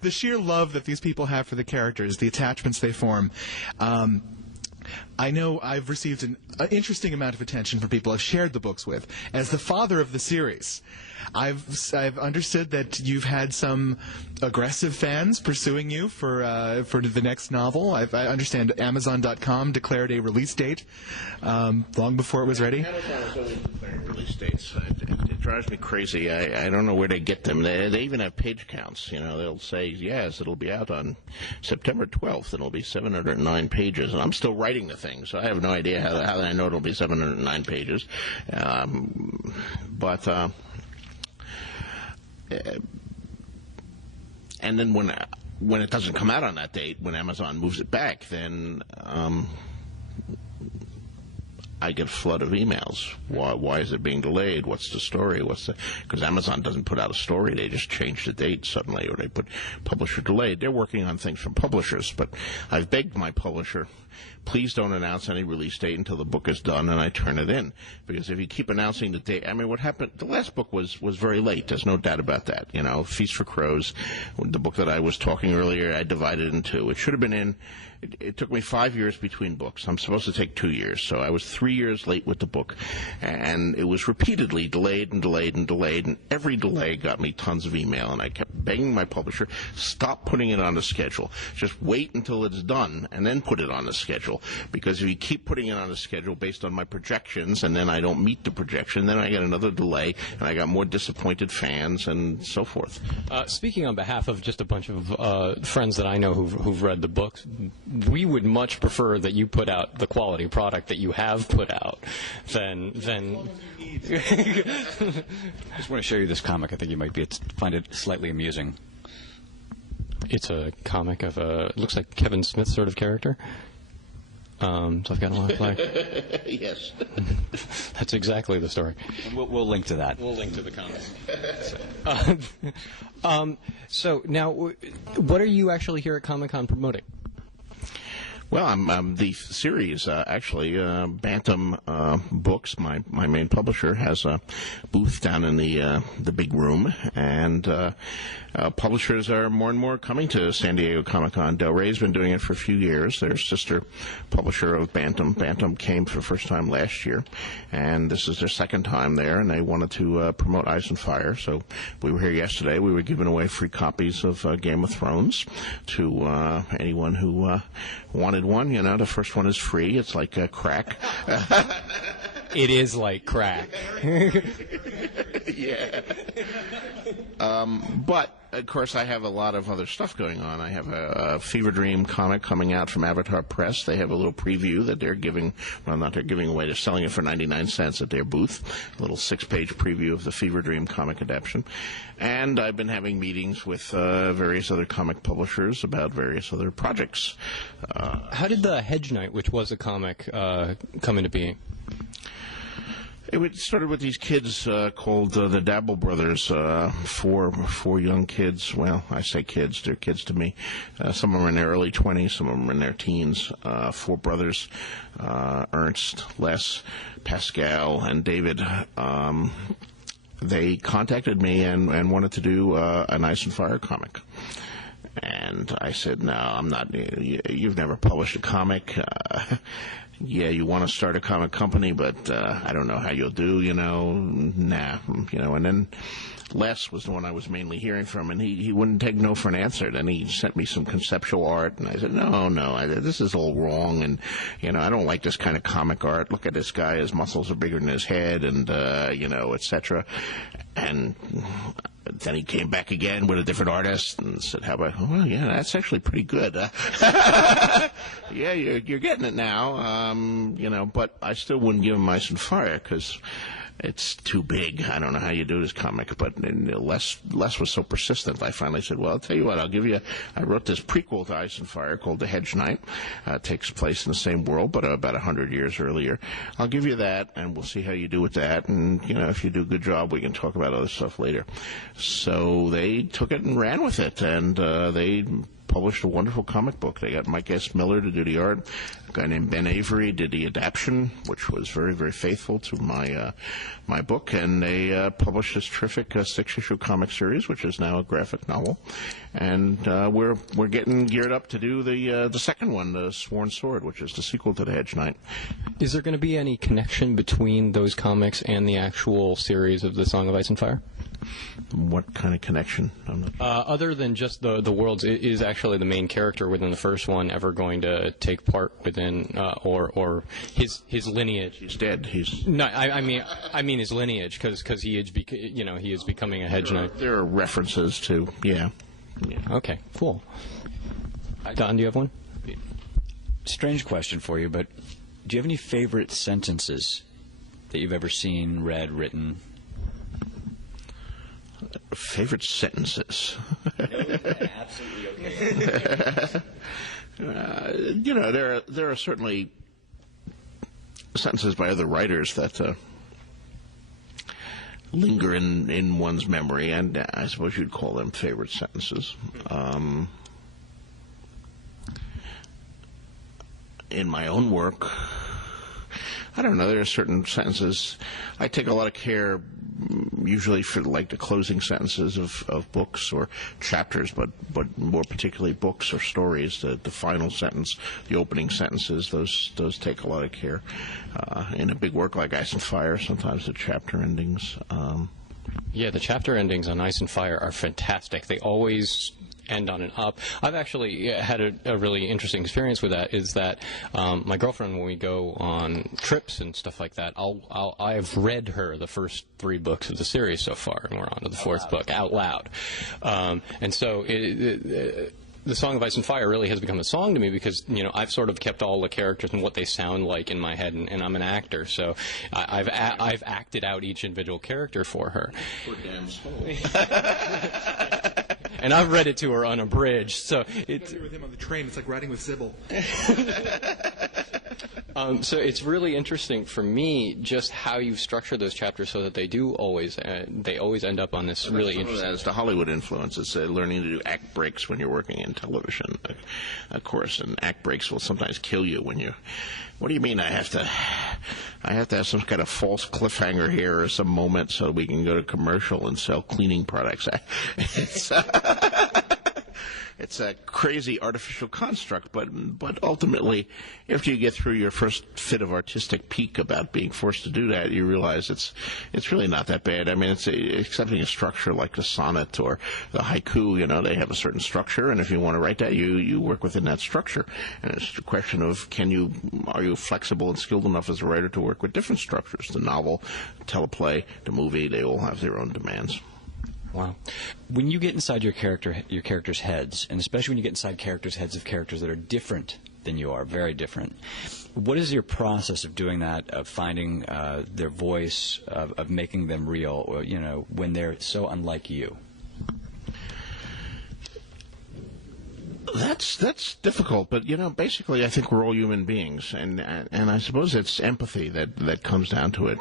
sheer love that these people have for the characters, the attachments they form, I know I've received an interesting amount of attention from people I've shared the books with. As the father of the series, I've understood that you've had some aggressive fans pursuing you for the next novel. I understand Amazon.com declared a release date long before it was ready. Amazon is declaring release dates. It drives me crazy. I don't know where they get them. They even have page counts. They'll say, yes, it'll be out on September 12th, and it'll be 709 pages. And I'm still writing the thing, so I have no idea how I know it'll be 709 pages. And then when it doesn't come out on that date, when Amazon moves it back, then I get a flood of emails. Why is it being delayed? What's the story? Because Amazon doesn't put out a story. They just change the date suddenly, or they put publisher delayed. They're working on things from publishers, but I've begged my publisher, please don't announce any release date until the book is done and I turn it in. Because if you keep announcing the date, I mean, what happened, the last book was very late. There's no doubt about that. Feast for Crows, the book that I was talking earlier, I divided in two. It should have been in, it took me 5 years between books. I'm supposed to take 2 years. So I was 3 years late with the book. And it was repeatedly delayed and delayed and delayed. And every delay got me tons of email. And I kept begging my publisher, stop putting it on the schedule. Just wait until it's done and then put it on the schedule. Because if you keep putting it on the schedule based on my projections and then I don't meet the projection, then I get another delay and I got more disappointed fans and so forth. Speaking on behalf of just a bunch of friends that I know who've read the books, we would much prefer that you put out the quality product that you have put out than I just want to show you this comic. I think you might find it slightly amusing. It's a comic of it looks like Kevin Smith sort of character. So I've got a lot of play. Yes. That's exactly the story. And we'll link to that. We'll link to the comic. So now, what are you actually here at Comic-Con promoting? Well, I'm the series, actually. Bantam Books, my main publisher, has a booth down in the big room, and publishers are more and more coming to San Diego Comic-Con. Del Rey's been doing it for a few years. Their sister publisher of Bantam. Bantam came for the first time last year, and this is their second time there, and they wanted to promote Ice and Fire. So we were here yesterday. We were giving away free copies of Game of Thrones to anyone who wanted one. The first one is free. It's like crack. It is like crack. Yeah. But of course, I have a lot of other stuff going on. I have a Fever Dream comic coming out from Avatar Press. They have a little preview that they're giving, well, not they're giving away, they're selling it for 99 cents at their booth. A little 6-page preview of the Fever Dream comic adaptation. And I've been having meetings with various other comic publishers about various other projects. How did the Hedge Knight, which was a comic, come into being? It started with these kids called the Dabble Brothers, four young kids. Well, I say kids, they're kids to me. Some of them are in their early 20s, some of them are in their teens. 4 brothers, Ernst, Les, Pascal, and David. They contacted me and wanted to do an Ice and Fire comic. And I said, no, I'm not. You've never published a comic. Yeah, you want to start a comic company, but I don't know how you'll do, nah, and then Les was the one I was mainly hearing from, and he wouldn't take no for an answer. Then he sent me some conceptual art, and I said, no, this is all wrong, and, I don't like this kind of comic art. Look at this guy, his muscles are bigger than his head, and, etc. And then he came back again with a different artist and said, how about, well, yeah, that's actually pretty good. Yeah, you're getting it now, but I still wouldn't give him Ice and Fire because it's too big. I don't know how you do this comic, but Les was so persistent. I finally said, well, I'll tell you what, I wrote this prequel to Ice and Fire called The Hedge Knight. It takes place in the same world, but about 100 years earlier. I'll give you that, and we'll see how you do with that, and, if you do a good job, we can talk about other stuff later. So they took it and ran with it, and they published a wonderful comic book. They got Mike S. Miller to do the art. A guy named Ben Avery did the adaptation, which was very, very faithful to my book. And they published this terrific 6-issue comic series, which is now a graphic novel. And we're getting geared up to do the second one, The Sworn Sword, which is the sequel to The Hedge Knight. Is there going to be any connection between those comics and the actual series of The Song of Ice and Fire? What kind of connection? I'm not sure. Other than just the worlds, is actually the main character within the first one ever going to take part within, or his lineage? He's dead. No, I mean his lineage, because he is becoming a hedge knight. There are references to, yeah. Okay, cool. Don, do you have one? Strange question for you, but do you have any favorite sentences that you've ever seen, read, written? Favorite sentences? No, absolutely okay. There are certainly sentences by other writers that linger in one's memory, and I suppose you'd call them favorite sentences. In my own work, I don't know, there are certain sentences. I take a lot of care usually for like the closing sentences of books or chapters, but more particularly books or stories. The final sentence, the opening sentences, those take a lot of care. In a big work like Ice and Fire, sometimes the chapter endings. Yeah, the chapter endings on Ice and Fire are fantastic. They always end on an up. I've actually had a really interesting experience with that, is that my girlfriend, when we go on trips and stuff like that, I've read her the first 3 books of the series so far, and we're on to the 4th book out loud. And so the Song of Ice and Fire really has become a song to me because, I've sort of kept all the characters and what they sound like in my head, and I'm an actor, so I've acted out each individual character for her. Poor damn soul. And I've read it to her unabridged, so it's with him on the train. It's like riding with Sybil. So it's really interesting for me just how you've structured those chapters so that they do always end up on this really interesting. That's the Hollywood influence. It's learning to do act breaks when you're working in television, of course. And act breaks will sometimes kill you when you. What do you mean? I have to have some kind of false cliffhanger here or some moment so we can go to commercial and sell cleaning products. It's a crazy artificial construct, but ultimately, after you get through your first fit of artistic pique about being forced to do that, you realize it's really not that bad. I mean, it's accepting a structure like the sonnet or the haiku. They have a certain structure, and if you want to write that, you work within that structure. And it's a question of are you flexible and skilled enough as a writer to work with different structures? The novel, teleplay, the movie, they all have their own demands. Wow. When you get inside your characters' heads, and especially when you get inside characters' heads of characters that are different than you are, very different, what is your process of doing that, of finding their voice, of making them real, or, when they're so unlike you? That's difficult, but basically, I think we're all human beings, and I suppose it's empathy that comes down to it.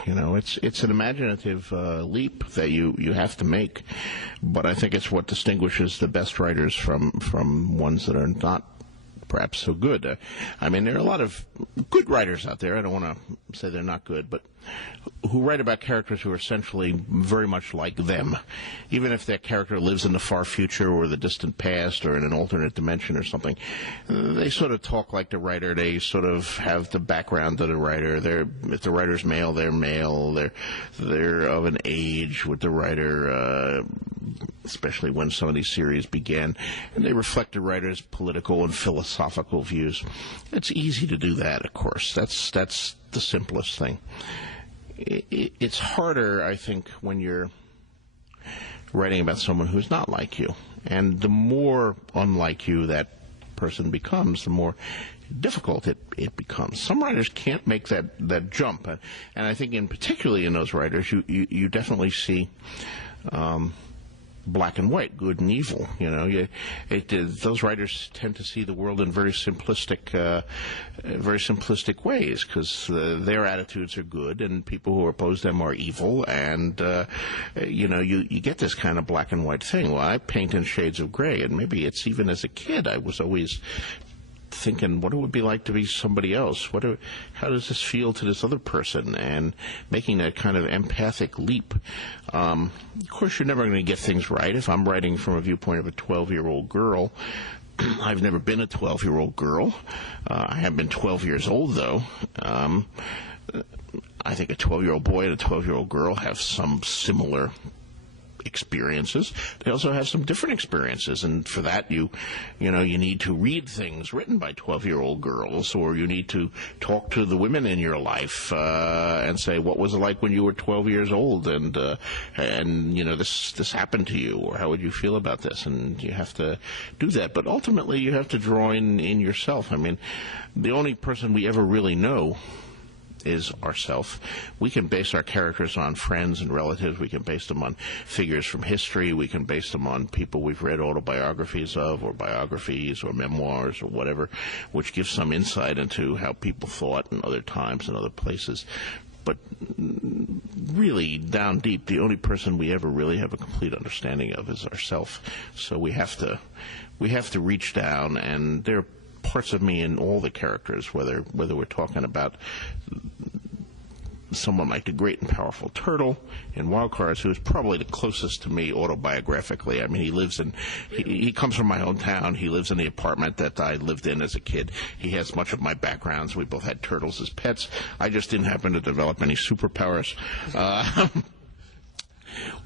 It's an imaginative leap that you have to make, but I think it's what distinguishes the best writers from ones that are not perhaps so good. There are a lot of good writers out there. I don't want to say they're not good, but who write about characters who are essentially very much like them. Even if that character lives in the far future or the distant past or in an alternate dimension or something, they sort of talk like the writer. They sort of have the background of the writer. If the writer's male, they're male. They're of an age with the writer, especially when some of these series began, and they reflect the writer's political and philosophical views. It's easy to do that, of course. That's the simplest thing. It's harder, I think, when you're writing about someone who's not like you. And the more unlike you that person becomes, the more difficult it becomes. Some writers can't make that jump. And I think particularly in those writers, you definitely see black and white, good and evil. Those writers tend to see the world in very simplistic ways, because their attitudes are good and people who oppose them are evil, and you get this kind of black and white thing. Well, I paint in shades of gray, and maybe it's even as a kid I was always thinking what it would be like to be somebody else. How does this feel to this other person? And making that kind of empathic leap. Of course, you're never going to get things right. If I'm writing from a viewpoint of a 12-year-old girl, I've never been a 12-year-old girl. I have been 12 years old, though. I think a 12-year-old boy and a 12-year-old girl have some similar experiences. They also have some different experiences, and for that you need to read things written by 12-year-old girls, or you need to talk to the women in your life and say, what was it like when you were 12 years old, and this happened to you, or how would you feel about this? And you have to do that, but ultimately you have to draw in yourself. The only person we ever really know is ourself. We can base our characters on friends and relatives. We can base them on figures from history. We can base them on people we've read autobiographies of, or biographies, or memoirs, or whatever, which gives some insight into how people thought in other times and other places. But really, down deep, the only person we ever really have a complete understanding of is ourself. So we have to reach down, and there are parts of me in all the characters, whether we're talking about someone like the great and powerful Turtle in Wild Cards, who is probably the closest to me autobiographically. He comes from my hometown. He lives in the apartment that I lived in as a kid. He has much of my backgrounds. We both had turtles as pets. I just didn't happen to develop any superpowers.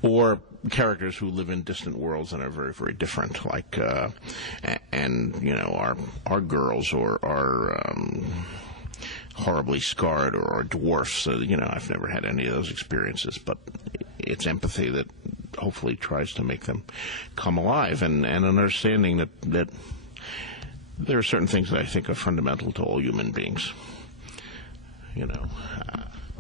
Or characters who live in distant worlds and are very, very different, like our girls, or our horribly scarred, or dwarfs. I've never had any of those experiences, but it's empathy that hopefully tries to make them come alive, and an understanding that there are certain things that I think are fundamental to all human beings.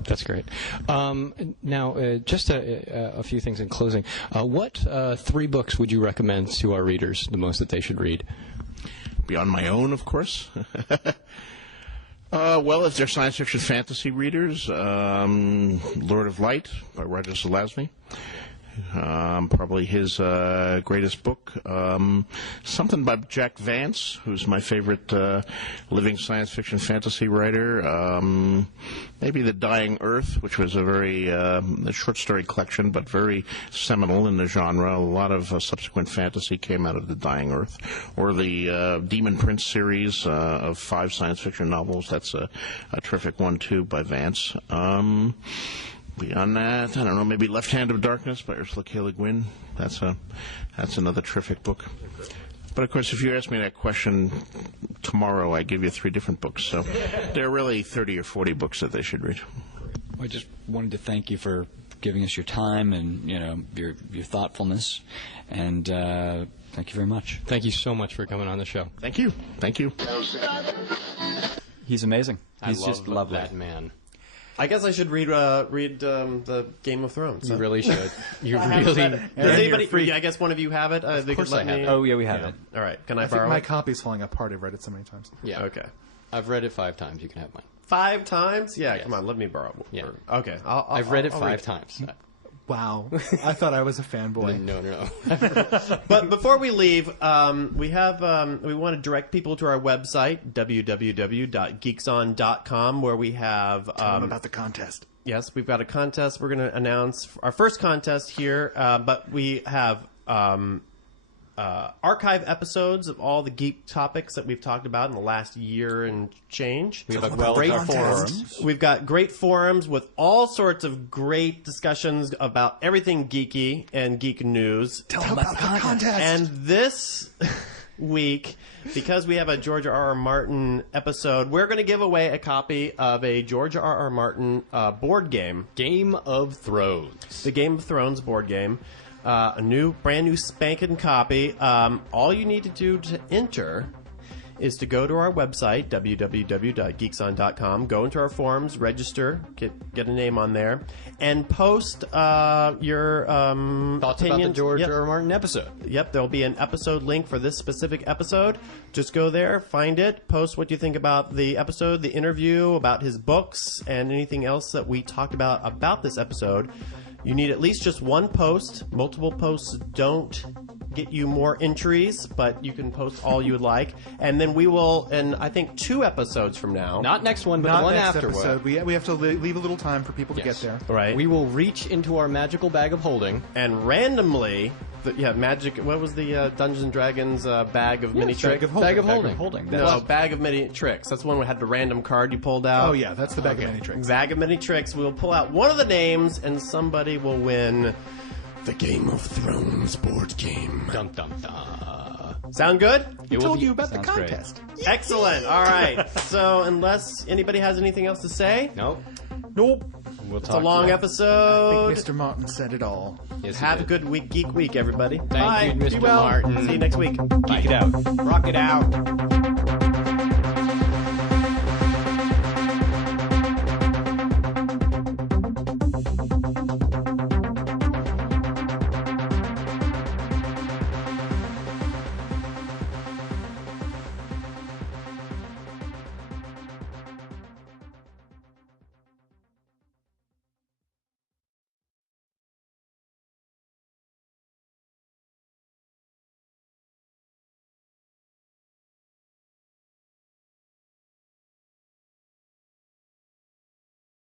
That's great. Now, just a few things in closing. What 3 books would you recommend to our readers the most that they should read? Beyond my own, of course. Well, if they're science fiction fantasy readers, Lord of Light by Roger Zelazny. Probably his greatest book. Something by Jack Vance, who's my favorite living science fiction fantasy writer. Maybe The Dying Earth, which was a very a short story collection, but very seminal in the genre. A lot of subsequent fantasy came out of The Dying Earth. Or the Demon Prince series of 5 science fiction novels. That's a terrific one, too, by Vance. Beyond that, I don't know, maybe Left Hand of Darkness by Ursula K. Le Guin. That's another terrific book. But, of course, if you ask me that question tomorrow, I give you 3 different books. So there are really 30 or 40 books that they should read. I just wanted to thank you for giving us your time and your thoughtfulness. And thank you very much. Thank you so much for coming on the show. Thank you. Thank you. He's amazing. He's I love just lovely. that man. I guess I should read the Game of Thrones. You really should. You I haven't really. read it. Does anybody? I guess one of you have it. Of course I have it. Oh, yeah, we have it. All right. Can I I think borrow my it? copy's falling apart. I've read it so many times. Yeah. Okay. I've read it 5 times. You can have mine. 5 times? Yeah. Yes. Come on. Let me borrow it. Yeah. Okay. I've read it 5 times. Wow. I thought I was a fanboy. No. But before we leave, we want to direct people to our website, www.geekson.com, where we have Tell them about the contest. yes, we've got a contest. We're going to announce our first contest here, but we have archive episodes of all the geek topics that we've talked about in the last year and change. We have a Great great forums. We've got great forums with all sorts of great discussions about everything geeky and geek news. Tell them about the contest. And this week, because we have a George R.R. Martin episode, we're going to give away a copy of a George R.R. Martin board game, Game of Thrones. the Game of Thrones board game. A brand new spanking copy. All you need to do to enter is to go to our website, www.geekson.com, go into our forums, register, get a name on there, and post your Thoughts about the opinions. George Yep. R. R. Martin episode. Yep, there'll be an episode link for this specific episode. Just go there, find it, post what you think about the episode, the interview, about his books, and anything else that we talked about this episode. You need at least just one post. Multiple posts don't get you more entries, but you can post all you would like. And then we will, in I think 2 episodes from now. Not next one, but Not the one next afterward. episode. We have to leave a little time for people to Yes. get there. Right. We will reach into our magical bag of holding. And randomly, magic. What was the Dungeons and Dragons bag of mini tricks? Bag of holding. No, bag of mini tricks. That's the one that had the random card you pulled out. Oh, yeah. That's the bag of many tricks. Bag of mini tricks. We'll pull out one of the names, and somebody will win the Game of Thrones board game. Dum dum dum. Sound good? I told you about the Sounds great. contest. Excellent. All right. So, unless anybody has anything else to say, Nope. Nope. We'll it's a long I episode. think Mr. Martin said it all. Yes, Have a it good geek week, everybody. Thank Bye. you, Mr. Be well. Martin. See you next week. Geek it out. Rock it out.